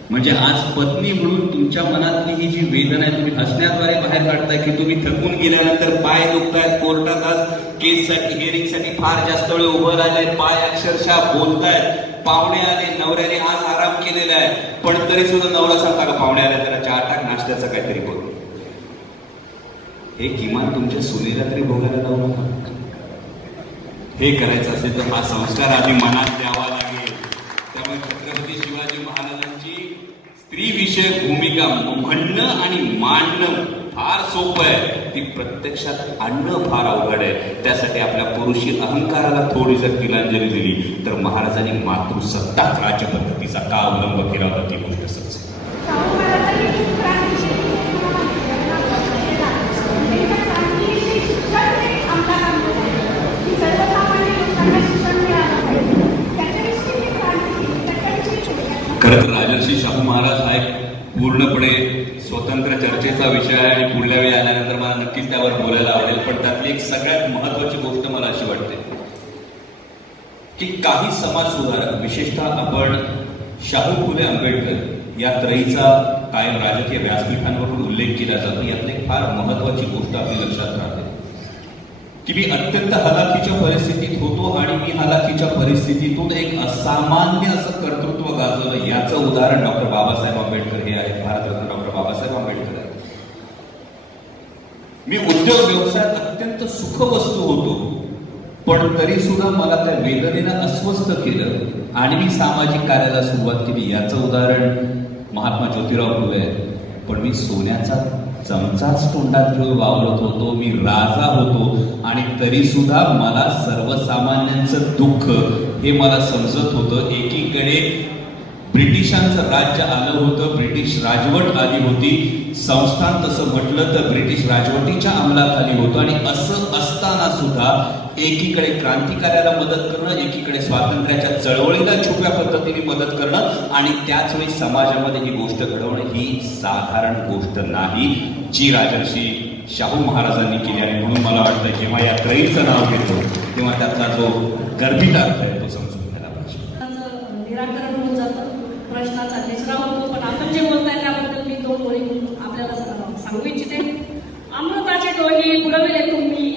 म्हणजे आज पत्नी म्हणून तुमच्या मनातली ही जी वेदना आहे तुम्ही हसण्याद्वारे बाहेर काढताय की तुम्ही थकून गेल्यानंतर पाय दुखतायत, कोर्टात आज केससाठी हिअरिंगसाठी फार जास्त वेळ उभं राहिलाय, पाय अक्षरशः बोलतायत, पाहुणे आले, नवऱ्याने आज आराम केलेला आहे, पण तरी सुद्धा नवरा सांगता का पाहुणे आले त्याला चहा टाक, नाश्त्याचं काहीतरी करू. हे किमान तुमच्या सुनेला तरी भोगायला लावू नका. हे करायचं असेल तर हा संस्कार आधी मनात द्यावा लागेल. त्यामुळे छत्रपती शिवाजी महाराजांची स्त्रीविषयक भूमिका म्हणणं आणि मांडणं फार सोपं आहे, ती प्रत्यक्षात आणणं फार अवघड आहे. त्यासाठी आपल्या पुरुषी अहंकाराला थोडी जर तिलांजली दिली तर महाराजांनी मातृसत्ताक राज्य पद्धतीचा का अवलंब केला होता ती गोष्ट सच. खरं तर राजर्षी शाहू महाराज हा एक पूर्णपणे स्वतंत्र चर्चेचा विषय आहे आणि पुढल्या वेळी आल्यानंतर मला नक्कीच त्यावर बोलायला आवडेल. पण त्यातली एक सगळ्यात महत्वाची गोष्ट मला अशी वाटते की काही समाज सुधारक, विशेषतः आपण शाहू फुले आंबेडकर या त्रयीचा कायम राजकीय व्यासपीठांवरून उल्लेख केला जातो. यातली एक फार महत्वाची गोष्ट आपली लक्षात राहते की मी अत्यंत हलाखीच्या परिस्थितीत होतो आणि मी हलाखीच्या परिस्थितीतून एक असामान्य असं कर्तृत्व गाजवलं. याचं उदाहरण डॉक्टर बाबासाहेब आंबेडकर हे आहेत, भारतरत्न डॉक्टर बाबासाहेब आंबेडकर आहेत. मी उद्योग व्यवसायात अत्यंत अत्यंत सुखवस्तू होतो, पण तरी सुद्धा मला त्या वेदनेनं अस्वस्थ केलं आणि मी सामाजिक कार्याला सुरुवात केली. याचं उदाहरण महात्मा ज्योतिराव फुले आहे. पण मी सोन्याचा चमचाच तोंडात घेऊन वावरत होतो, मी राजा होतो आणि तरी सुद्धा मला सर्वसामान्यांचं दुःख हे मला समजत होतं. एकीकडे ब्रिटिशांचं राज्य आलं होतं, ब्रिटिश राजवट आली होती, संस्थान तसं म्हटलं तर ब्रिटिश राजवटीच्या अंमलाखाली होतं. आणि असं असताना सुद्धा एकीकडे क्रांतिकार्याला मदत करणं, एकीकडे स्वातंत्र्याच्या चळवळीला छुप्या पद्धतीने मदत करणं आणि त्याच वेळी समाजामध्ये ही गोष्ट घडवणं ही साधारण गोष्ट नाही, जी राजर्षी शाहू महाराजांनी केली. आणि म्हणून मला वाटतं जेव्हा या त्रयीचं नाव घेतो तेव्हा त्याचा जो गर्भित अर्थ आहे तो समजून घ्यायला पाहिजे. निराकरण होऊन जातं, प्रश्नाचा निचरा होतो. पण आपण जे बोलताय त्याबद्दल मी 2 ओळी आपल्याला सांगू इच्छिते. अमृताचे डोहे बुडविले तुम्ही,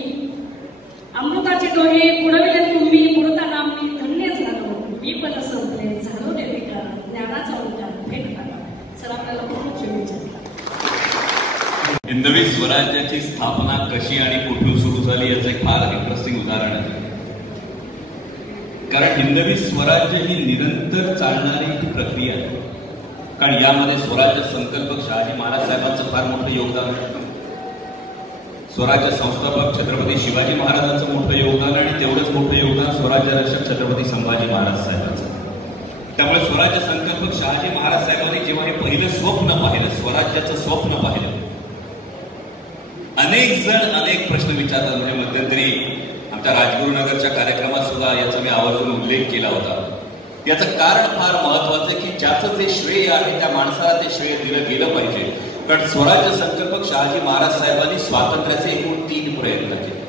अमृताचे डोहे बुडविले तुम्ही, बुडताना मी धन्यच झालो, मी पण संपले झालो निर्विकार, ज्ञानाचा उद्गार भेट टाका. सर आपल्याला खूप शुभेच्छा. हिंदवी स्वराज्याची स्थापना कशी आणि कुठून सुरू झाली याचं एक फार इंटरेस्टिंग उदाहरण आहे. कारण हिंदवी स्वराज्य ही निरंतर चालणारी प्रक्रिया आहे. कारण यामध्ये स्वराज्य संकल्पक शहाजी महाराज साहेबांचं फार मोठं योगदान आहे. स्वराज्य संस्थापक छत्रपती शिवाजी महाराजांचं मोठं योगदान आणि तेवढंच मोठं योगदान स्वराज्य रक्षक छत्रपती संभाजी महाराज साहेबांचं. त्यामुळे स्वराज्य संकल्पक शहाजी महाराज साहेबांनी जेव्हा हे पहिलं स्वप्न पाहिलं, स्वराज्याचं स्वप्न पाहिलं, अनेक जण अनेक प्रश्न विचारतात. म्हणजे मध्यंतरी आमच्या राजगुरुनगरच्या कार्यक्रमात सुद्धा याचा मी आवर्जून उल्लेख केला होता. याचं कारण फार महत्वाचं आहे की ज्याचं जे श्रेय आहे त्या माणसाला ते श्रेय दिलं गेलं पाहिजे. कारण स्वराज्य संकल्पक शहाजी महाराज साहेबांनी स्वातंत्र्याचे एकूण 3 प्रयत्न केले.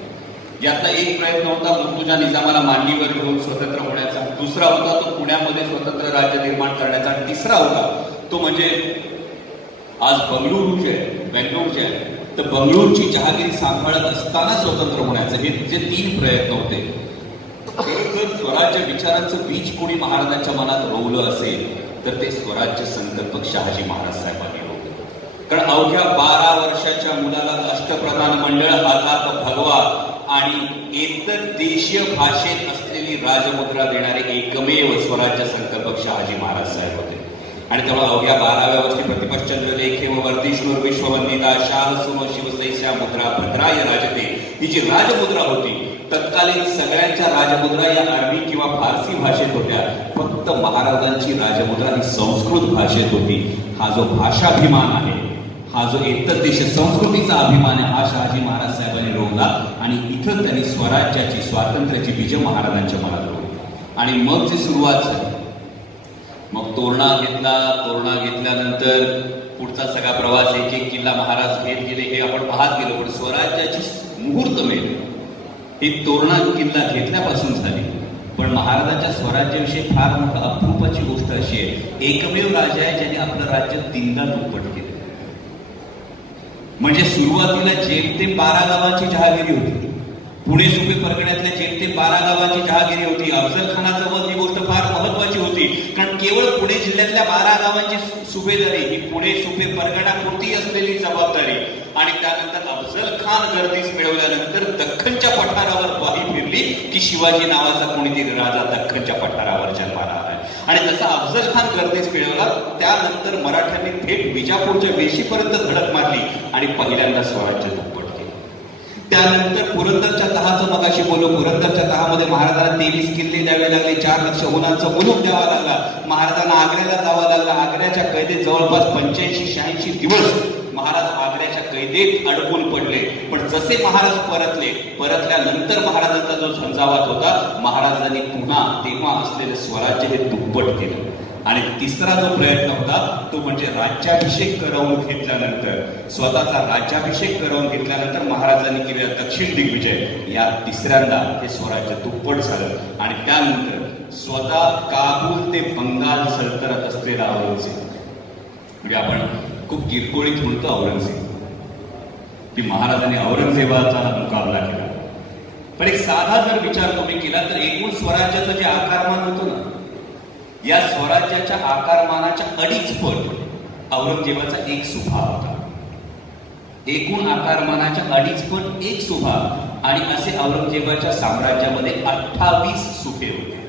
यातला एक प्रयत्न होता मुर्तुजा निजामाला मांडीवर घेऊन स्वतंत्र होण्याचा, दुसरा होता तो पुण्यामध्ये स्वतंत्र राज्य निर्माण करण्याचा, आणि तिसरा होता तो म्हणजे आज बंगळुरू जे आहे तर बंगळुरूची जहागिरी सांभाळत असताना स्वतंत्र होण्याचे. हे जे 3 प्रयत्न होते. जर स्वराज्य विचारांचं बीज कोणी महाराजांच्या मनात रोवलं असेल तर ते स्वराज्य संकल्पक शहाजी महाराज साहेबांनी रोवलं. कारण अवघ्या 12 वर्षाच्या मुलाला अष्टप्रधान मंडळ हातात भगवा आणि एकतर देशीय भाषेत असलेली राजमुद्रा देणारे एकमेव स्वराज्य संकल्पक शहाजी महाराज साहेब होते. आणि तेव्हा अवघ्या 12व्या वर्षी प्रतिपश्चंद्र लेखे व वर्धिष्णूर विश्ववंदिता शाह सुनो शिवसैस्या मुद्रा भद्राय राजते ही जी राजमुद्रा होती, तत्कालीन सगळ्यांच्या राजमुद्रा या अरबी किंवा फारसी भाषेत होत्या. फक्त महाराजांची राजमुद्रा ही संस्कृत भाषेत होती. हा जो भाषाभिमान आहे, हा जो एकतर देश संस्कृतीचा अभिमान आहे, हा शहाजी महाराज साहेबांनी रोवला. आणि इथं त्यांनी स्वराज्याची स्वातंत्र्याची बीज महाराजांच्या मनात रोवली. आणि मग जी सुरुवात झाली, मग तोरणा घेतला. तोरणा घेतल्यानंतर पुढचा सगळा प्रवास एक एक किल्ला महाराज घेत गेले हे आपण पाहत गेलो. पण स्वराज्याची मुहूर्तमेढ ही तोरणा किल्ला घेतल्यापासून झाली. पण महाराजांच्या स्वराज्याविषयी फार मोठा अप्रूपाची गोष्ट अशी आहे, एकमेव राजा आहे ज्यांनी आपलं राज्य 3दा दुप्पट केलं. म्हणजे सुरुवातीला जेमतेम 12 गावांची जहागिरी होती. पुणे सुपे परगण्यातल्या जेमतेम 12 गावांची जहागिरी होती. अफजल खानाचं मत ही गोष्ट फार महत्वाची होती. कारण केवळ पुणे जिल्ह्यातल्या 12 गावांची सुभेदारी ही पुणे सुपे परगणापुरती असलेली जबाबदारी. आणि त्यानंतर अफजल खान गर्दीस मिळवल्यानंतर दख्खनच्या पठारावर वाही फिरली की शिवाजी नावाचा कोणीतरी राजा दख्खनच्या पठारावर जन्माला आला. आणि तसा अफजल खान गर्दीस मिळवला. त्यानंतर मराठ्यांनी थेट विजापूरच्या वेशीपर्यंत धडक मारली आणि पहिल्यांदा स्वराज्य दुप्पट केलं. त्यानंतर पुरंदरच्या तहाचं मगाशी बोललो, पुरंदरच्या तहामध्ये महाराजांना 23 किल्ले द्यावे लागले, 4 लक्ष होनांचा मुलूक द्यावा लागला. महाराजांना आग्र्याला जावं लागलं. आग्र्याच्या कैदेत जवळपास 85-86 दिवस महाराज आग्र्याच्या कैदेत अडकून पडले. पण जसे महाराज परतल्यानंतर महाराजांचा जो झंझावात होता, महाराजांनी पुन्हा तेव्हा असलेलं स्वराज्य हे दुप्पट केलं. आणि तिसरा जो प्रयत्न होता तो म्हणजे राज्याभिषेक करवून घेतल्यानंतर, स्वतःचा राज्याभिषेक करवून घेतल्यानंतर महाराजांनी केलेला दक्षिण दिग्विजय, या तिसऱ्यांदा हे स्वराज्य दुप्पट झालं. आणि त्यानंतर स्वतः काबूल ते बंगाल सल्तनत असलेला औरंगजेब, म्हणजे आपण खूप किरकोळीत म्हणतो औरंगजेब, की महाराजांनी औरंगजेबाचा मुकाबला केला. पण एक साधा जर विचार तुम्ही केला तर एकूण स्वराज्याचं जे आकारमान होतं ना, या स्वराज्याच्या आकारमानाच्या 2.5 पट औरंगजेबाचा एक सुभा होता. एकूण आकारमानाच्या 2.5 पट एक सुभा आणि असे औरंगजेबाच्या साम्राज्यामध्ये 28 सुभे होते.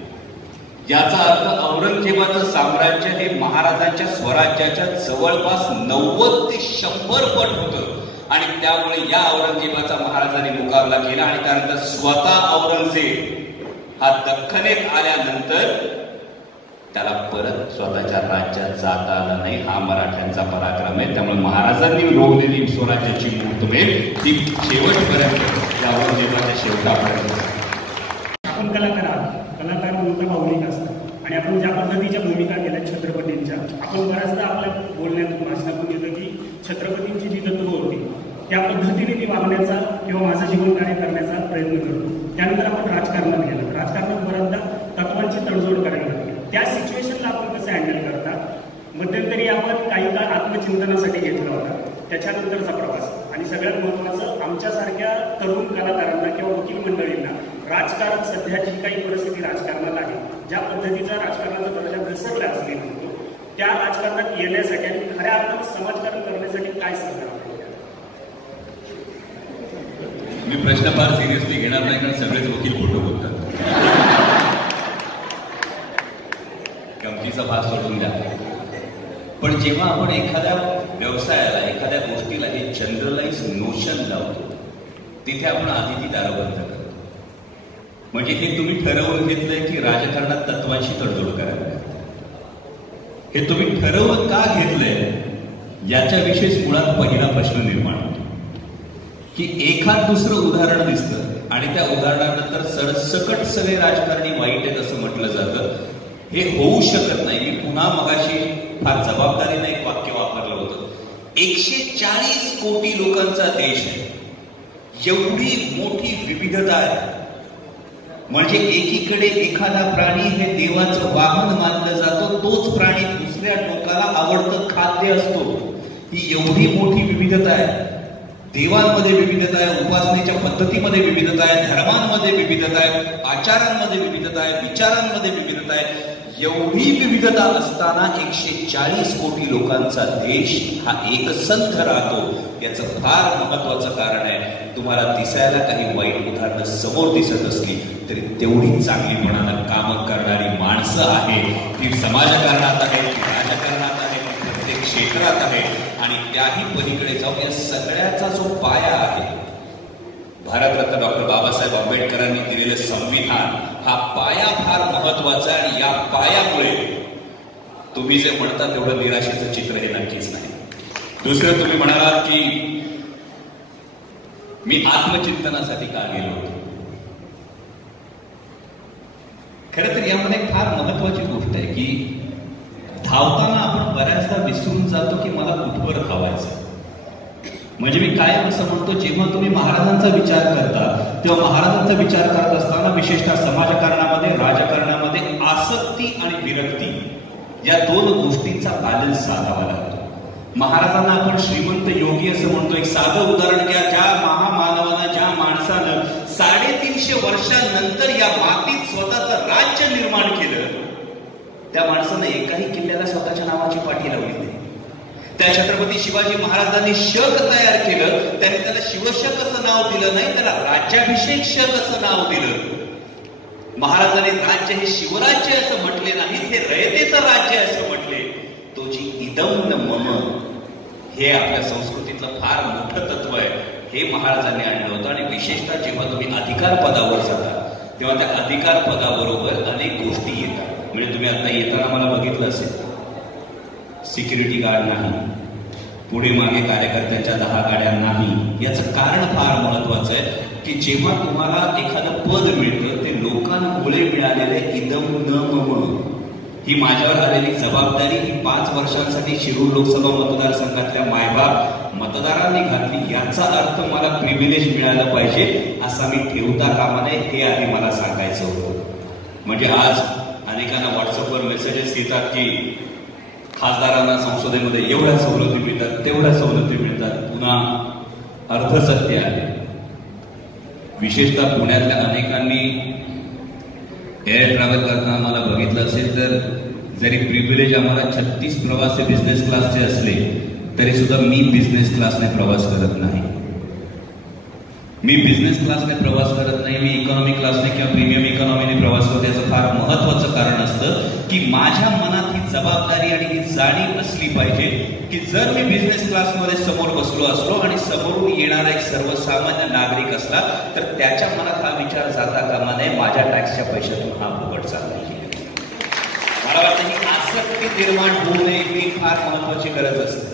याचा अर्थ औरंगजेबाचं साम्राज्य हे महाराजांच्या स्वराज्याच्या जवळपास 90 ते 100 पट होतं. आणि त्यामुळे या औरंगजेबाचा महाराजांनी मुकाबला केला आणि त्यानंतर स्वतः औरंगजेब हा दख्खनेत आल्यानंतर त्याला परत स्वतःच्या राज्यात जाता आलं नाही. हा मराठ्यांचा पराक्रम आहे. त्यामुळे महाराजांनी रोवलेली स्वराज्याची मुहूर्तमेढ ती शेवटपर्यंत या औरंगजेबाच्या शेवटापर्यंत. आपण कलाकार मोठा भावनिक असतात आणि आपण ज्या पद्धतीच्या भूमिका केल्या छत्रपतींच्या, आपण बऱ्याचदा आपल्या बोलण्यातून भाषणातून येतं की छत्रपतींची जी तत्व होती त्या पद्धतीने मी वागण्याचा किंवा माझं जीवन कार्य करण्याचा प्रयत्न करतो. त्यानंतर आपण राजकारणात गेलो. राजकारणात बऱ्याचदा तत्वांची तडजोड करायला लागली. त्या सिच्युएशनला आपण कसं हँडल करता? मध्यंतरी आपण काही काळ आत्मचिंतनासाठी घेतला होता, त्याच्यानंतरचा प्रवास आणि सगळ्यात महत्त्वाचं आमच्यासारख्या तरुण कलाकारांना किंवा वकील मंडळींना राजकारण सध्या जी काही परिस्थिती राजकारणात आहे, ज्या पद्धतीचा राजकारणाचा दर्जा घसरला असलेला होतो, त्या राजकारणात येण्यासाठी आणि खऱ्या अर्थानं समाजकारण करण्यासाठी काय सांगणार? मी प्रश्न फार सिरियसली घेणार नाही, कारण सगळेच वकील फोटो बोलतात. गमतीचा भाग सोडून द्या. पण जेव्हा आपण एखाद्या व्यवसायाला, एखाद्या गोष्टीला हे जनरलाइज नोशन लावतो, तिथे आपण आधी ती दारोबंद करतो. म्हणजे हे तुम्ही ठरवून घेतलंय की राजकारणात तत्वांशी तडजोड करायला. हे तुम्ही ठरवून का घेतलंय याच्याविषयीच मुळात पहिला प्रश्न निर्माण होतो. की एखाद दुसरं उदाहरण दिसतं आणि त्या उदाहरणानंतर सरसकट सगळे राजकारणी वाईट आहेत असं म्हटलं जातं. हे होऊ शकत नाही. मी पुन्हा मगाशी फार जबाबदारीनं एक वाक्य वापरलं होतं. 140 कोटी लोकांचा देश आहे. एवढी मोठी विविधता आहे. म्हणजे एकीकडे एखादा प्राणी हे देवाचं वाहन मानलं जातं, तोच प्राणी दुसऱ्या लोकाला आवडतं खाद्य असतो. ही एवढी मोठी विविधता आहे. देवांमध्ये विविधता आहे, उपासनेच्या पद्धतीमध्ये विविधता आहे, धर्मांमध्ये विविधता आहे, आचारांमध्ये विविधता आहे, विचारांमध्ये विविधता आहे. एवढी विविधता असताना 140 कोटी लोकांचा देश हा एकसंध राहतो. याचं फार महत्वाचं कारण आहे. तुम्हाला दिसायला काही वाईट उदाहरणं समोर दिसत असली तरी तेवढी चांगलीपणानं कामं करणारी माणसं आहे. ती समाजकारणात आहे, ती राजकारणात आहे, प्रत्येक क्षेत्रात आहे. आणि त्याही पलीकडे जाऊन या सगळ्याचा जो पाया आहे, भारतरत्न डॉक्टर बाबासाहेब आंबेडकरांनी दिलेलं संविधान, हा पाया फार महत्वाचा आहे. आणि या पायामुळे तुम्ही जे म्हणता तेवढं निराशेचं चित्र हे नक्कीच नाही. दुसरं तुम्ही म्हणालात की मी आत्मचिंतनासाठी का गेलो होतो. खरं तर यामध्ये फार महत्वाची गोष्ट आहे की धावताना आपण बऱ्याचदा विसरून जातो की मला कुठवर धावायचं. म्हणजे मी कायम असं म्हणतो, जेव्हा तुम्ही महाराजांचा विचार करता तेव्हा महाराजांचा विचार करत असताना विशेषतः समाजकारणामध्ये, राजकारणामध्ये आसक्ती आणि विरक्ती या दोन गोष्टींचा बॅलन्स साधावा लागतो. महाराजांना आपण श्रीमंत योगी असं म्हणतो. एक साधं उदाहरण घ्या. ज्या महामानवानं, ज्या माणसानं 350 वर्षांनंतर या मातीत स्वतःचं राज्य निर्माण केलं, त्या माणसानं एकाही किल्ल्याला स्वतःच्या नावाची पाठी लावली नाही. त्या छत्रपती शिवाजी महाराजांनी शक तयार केलं, त्यांनी त्याला शिवशक असं नाव दिलं नाही, त्याला राज्याभिषेक शक असं नाव दिलं. महाराजांनी राज्य हे शिवराज्य असं म्हटले नाही, हे रयतेचं राज्य असं म्हटले. तो जी इदम न मम, हे आपल्या संस्कृतीतलं फार मोठं तत्व आहे. हे महाराजांनी आणलं होतं. आणि विशेषतः जेव्हा तुम्ही अधिकार पदावर जाता तेव्हा त्या अधिकार पदाबरोबर अनेक गोष्टी येतात. म्हणजे तुम्ही आता येताना मला बघितलं असेल, सिक्युरिटी गार्ड नाही, पुढे मागे कार्यकर्त्यांच्या 10 गाड्या नाही. याचं कारण फार महत्वाचं आहे की जेव्हा तुम्हाला एखादं पद मिळतं ते लोकांमुळे मिळालेले इदम न मम, ही माझ्यावर आलेली जबाबदारी, ही 5 वर्षांसाठी शिरूर लोकसभा मतदारसंघातल्या मायबाप मतदारांनी घातली. याचा अर्थ मला प्रिव्हिलेज मिळालं पाहिजे असा मी ठेवता कामा नये, हे आधी मला सांगायचं होतं. म्हणजे आज अनेकांना व्हॉट्सअपवर मेसेजेस येतात की खासदारांना संसदेमध्ये एवढ्या सवलती मिळतात, तेवढ्या सवलती मिळतात. पुन्हा अर्धसत्य आहे. विशेषतः पुण्यातल्या अनेकांनी एअर ट्रॅव्हल करताना मला बघितलं असेल तर जरी प्रिव्हिलेज आम्हाला 36 प्रवासी बिझनेस क्लासचे असले तरी सुद्धा मी बिझनेस क्लासने प्रवास करत नाही. मी बिझनेस क्लासने प्रवास करत नाही, मी इकॉनॉमी क्लासने किंवा प्रीमियम इकॉनॉमीने प्रवास करतो. याचं फार महत्वाचं कारण असतं की माझ्या मनात ही जबाबदारी आणि ही जाणीव असली पाहिजे की जर मी बिझनेस क्लासमध्ये समोर बसलो असलो आणि समोरून येणारा एक सर्वसामान्य नागरिक असला तर त्याच्या मनात हा विचार जाता कामा नये, माझ्या टॅक्सच्या पैशातून हा फुकट चालला. मला वाटतं ही आसक्ती निर्माण होऊ नये ही फार महत्वाची गरज असते.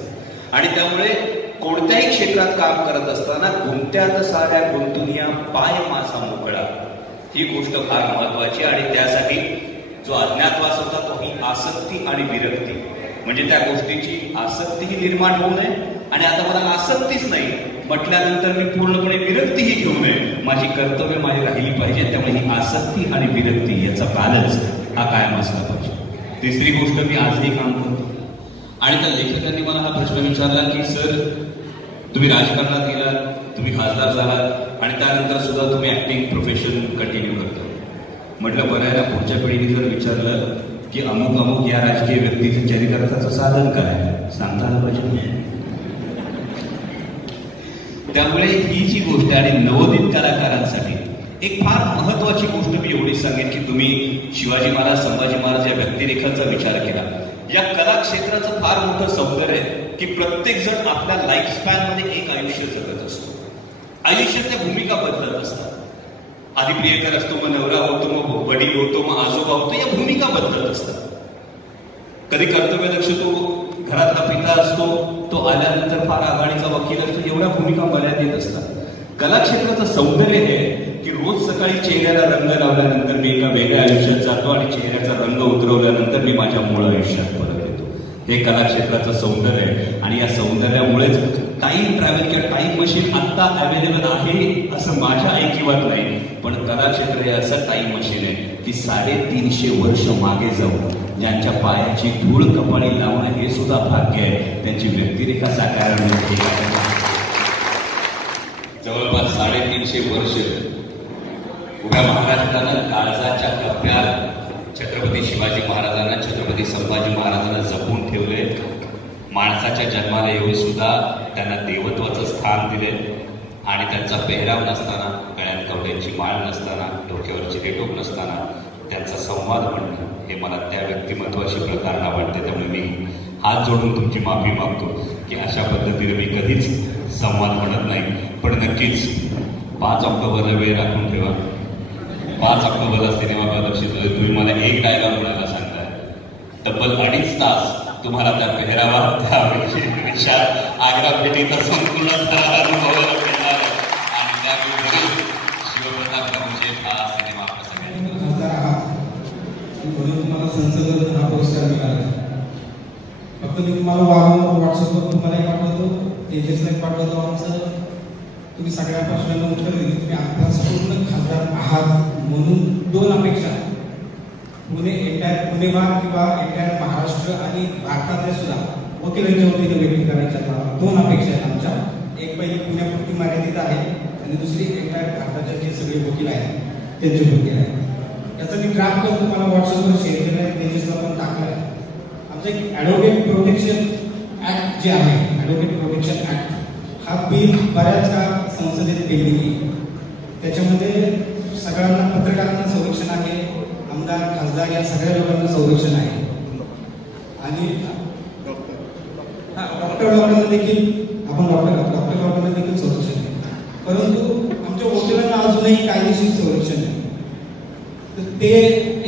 आणि त्यामुळे कोणत्याही क्षेत्रात काम करत असताना गुंत्यात साऱ्या गुंतुनिया पाय माझा मोकळा ही गोष्ट फार महत्वाची. आणि त्यासाठी जो अज्ञातवास होता तो ही आसक्ती आणि विरक्ती, म्हणजे त्या गोष्टीची आसक्तीही निर्माण होऊ नये आणि आता मला आसक्तीच नाही म्हटल्यानंतर मी पूर्णपणे विरक्तीही घेऊ नये, माझी कर्तव्य माझी राहिली पाहिजे. त्यामुळे ही आसक्ती आणि विरक्ती याचा कालच हा कायम असला पाहिजे. तिसरी गोष्ट, मी आजही काम करतो आणि त्या लेखकांनी मला हा प्रश्न विचारला की सर तुम्ही राजकारणात गेलात, तुम्ही खासदार झालात आणि त्यानंतर सुद्धा तुम्ही ऍक्टिंग प्रोफेशन कंटिन्यू करता. म्हटलं बरं आहे ना, पुढच्या पिढीने जर विचारलं की अमुक अमुक या राजकीय व्यक्तीचं चरितार्थाचं साधन काय सांगता आलं पाहिजे. त्यामुळे ही जी गोष्ट आणि नवोदित कलाकारांसाठी एक फार महत्वाची गोष्ट मी एवढीच सांगेन की तुम्ही शिवाजी महाराज, संभाजी महाराज या व्यक्तिरेखांचा विचार केला. या कला क्षेत्राचं फार मोठं सौंदर्य आहे की प्रत्येक जण आपल्या लाईफ स्पॅन मध्ये एक आयुष्य जगत असतो. आयुष्यातल्या भूमिका बदलत असतात. आधी प्रियकर असतो, मग नवरा होतो, मग वडील होतो, मग आजोबा होतो, या भूमिका बदलत असतात. कधी कर्तव्यदक्ष तो घरातला पिता असतो, तो आल्यानंतर फार आघाडीचा वकील असतो, एवढ्या भूमिका मर्यादित असतात. कला क्षेत्राचं सौंदर्य हे की रोज सकाळी चेहऱ्याला रंग लावल्यानंतर मी एका वेगळ्या आयुष्यात जातो आणि चेहऱ्याचा रंग उतरवल्यानंतर मी माझ्या मूळ आयुष्यात परत येतो. हे कला क्षेत्राचं सौंदर्य आहे आणि या सौंदर्यामुळेच टाईम ट्रॅव्हल किंवा टाईम मशीन आत्ता अवेलेबल आहे असं माझ्या ऐकिवात नाही, पण कला क्षेत्र हे असं टाईम मशीन आहे की 350 वर्ष मागे जाऊन ज्यांच्या पायाची धूळ कपाळी लावणं हे सुद्धा भाग्य आहे. त्यांची व्यक्तिरेखा साकारणं जवळपास 350 वर्ष उभ्या महाराष्ट्रानं काळजाच्या कप्प्यात छत्रपती शिवाजी महाराजांना, छत्रपती संभाजी महाराजांना जपून ठेवले. माणसाच्या जन्माला येऊन सुद्धा त्यांना देवत्वाचं स्थान दिले आणि त्यांचा पेहराव नसताना, गळ्यात कवड्यांची माळ नसताना, डोक्यावरची रेटोप नसताना त्यांचा संवाद म्हणणं हे मला त्या व्यक्तिमत्वाशी प्रतारणा वाटते. त्यामुळे मी हात जोडून तुमची माफी मागतो की अशा पद्धतीने मी कधीच संवाद म्हणत नाही. पण नक्कीच 5 ऑक्टोबरला वेळ राखून ठेवा. 5 ऑक्टोबरला सिनेमा प्रदर्शित होईल. तुम्ही मला एक डायलॉग म्हणायला सांगताय, तब्बल 2.5 तास तुम्हाला त्या पेहरावा, त्या विचार आग्रा भेटीचा संपूर्ण अनुभव मिळणार आणि त्यावेळी शिवप्रताप प्रभूचे हा सिनेमा आपल्या सगळ्यांना म्हणून तुम्हाला संसद हा पुरस्कार मिळाला. फक्त मी तुम्हाला वारंवार व्हॉट्सअपवर तुम्हाला एक पाठवतो, तेजसला एक पाठवतो आमचं. तुम्ही सगळ्या प्रश्नांना उत्तर दिली. तुम्ही अभ्यासपूर्ण खासदार आहात म्हणून 2 अपेक्षा, पुणे भाग किंवा एंटायर महाराष्ट्र आणि भारतातल्या सुद्धा वकिलांच्या वतीने व्यक्त करायच्या 2 अपेक्षा आहेत आमच्या. एक पहिली पुण्यापुरती मर्यादित आहे आणि दुसरी एंटायर भारताच्या जे सगळे वकील आहेत त्यांचे वकील आहेत. याचा मी ड्राफ्ट करून तुम्हाला व्हॉट्सअपवर शेअर केला आहे, तेजसला पण टाकला आहे. आमचं एक ॲडव्होकेट प्रोटेक्शन ऍक्ट जे आहे, ॲडव्होकेट प्रोटेक्शन ऍक्ट हा बिल बऱ्याच काळ संसदेत पेंडिंग आहे. त्याच्यामध्ये सगळ्यांना, पत्रकारांना संरक्षण आहे, आमदार खासदार या सगळ्या लोकांना संरक्षण आहे आणि डॉक्टरांना देखील डॉक्टरांना देखील संरक्षण आहे. परंतु आमच्या वकिलांना अजूनही कायदेशीर संरक्षण आहे. तर ते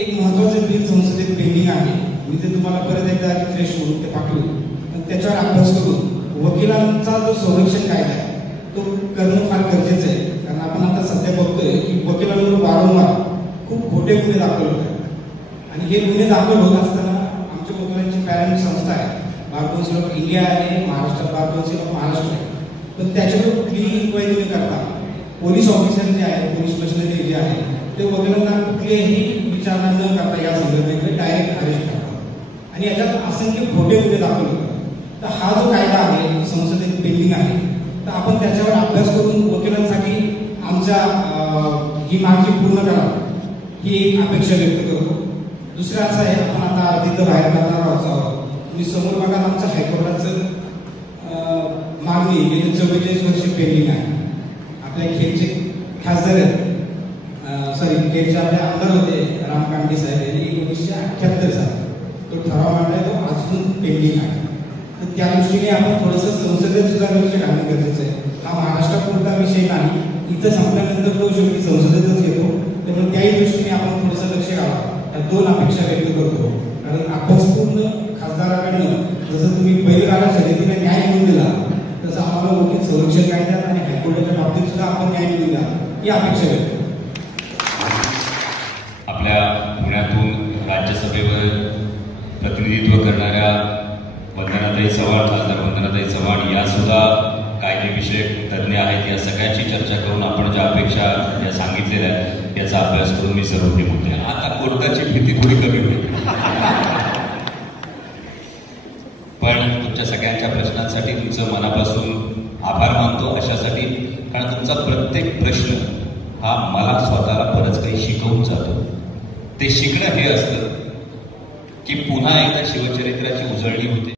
एक महत्वाचं बिल संसदेत पेंडिंग आहे. मी ते तुम्हाला परत एकदा रिफ्रेश करून ते पाठवू. त्याच्यावर अभ्यास करून वकिलांचा जो संरक्षण कायदा आहे तो करणं फार गरजेचं आहे. कारण आपण आता सध्या बघतोय की वकिलांवर वारंवार खूप खोटे गुन्हे दाखल होत आहेत आणि हे गुन्हे दाखल होत असताना आमच्या वकिलांची पॅरेंट संस्था आहे, बार कौन्सिल ऑफ इंडिया आहे, Maharashtra bar council of Maharashtra आहे. पण त्याच्यावर कुठलीही इन्क्वायरी न करता पोलीस ऑफिसर जे आहे, पोलीस मशिनरी जे आहे ते वकिलांना कुठलेही विचारणा न करता या संदर्भात डायरेक्ट अरेस्ट करतात आणि याच्यात असंख्य खोटे गुन्हे दाखल होतात. तर हा जो कायदा आहे संसदेत पेंडिंग आहे, तर आपण त्याच्यावर अभ्यास करून वकिलांसाठी आमच्या ही मागणी पूर्ण करावी ही एक अपेक्षा व्यक्त करतो. दुसरं असं आहे, आपण आता अर्धीत बाहेर करणार आहोत. तुम्ही समोर बघा, आमचं हायकोर्टाचं मागणी गेली 44 वर्ष पेंडिंग आहे. आपल्या खेडचे खासदार आहेत, सॉरी खेडचे आपले आमदार होते राम कांडे साहेब यांनी 1978 साली तो ठराव मांडलाय, तो अजून पेंडिंग आहे. तर त्या दृष्टीने आपण थोडंसं संसदेत सुद्धा लक्ष घालणं गरजेचं आहे. हा महाराष्ट्रापुरता विषय नाही, इथं संपल्यानंतर तो शेवटी संसदेतच येतो, त्यामुळे त्याही दृष्टीने आपण थोडंसं लक्ष घालावं. त्या 2 अपेक्षा व्यक्त करतो. कारण अभ्यासपूर्ण खासदाराकडनं जसं तुम्ही बैलगाडा शर्यतीने न्याय मिळवून दिला, तसं आम्हाला वकील संरक्षण कायद्यात आणि हायकोर्टाच्या बाबतीत सुद्धा आपण न्याय मिळवून द्या ही अपेक्षा व्यक्त करतो. आपल्या पुण्यातून राज्यसभेवर प्रतिनिधित्व करणाऱ्या वंदनाताई चव्हाण, खासदार वंदनाताई चव्हाण या सुद्धा कायदेविषयक तज्ज्ञ आहेत. या सगळ्यांची चर्चा करून आपण ज्या अपेक्षा या सांगितलेल्या आहेत याचा अभ्यास करून मी सर्व ते मुद्दे आता कोर्टाची भीती थोडी कमी होईल. पण तुमच्या सगळ्यांच्या प्रश्नांसाठी तुमचं मनापासून आभार मानतो. अशासाठी कारण तुमचा प्रत्येक प्रश्न हा मला स्वतःला बरंच काही शिकवून जातो. ते शिकणं हे असतं की पुन्हा एकदा शिवचरित्र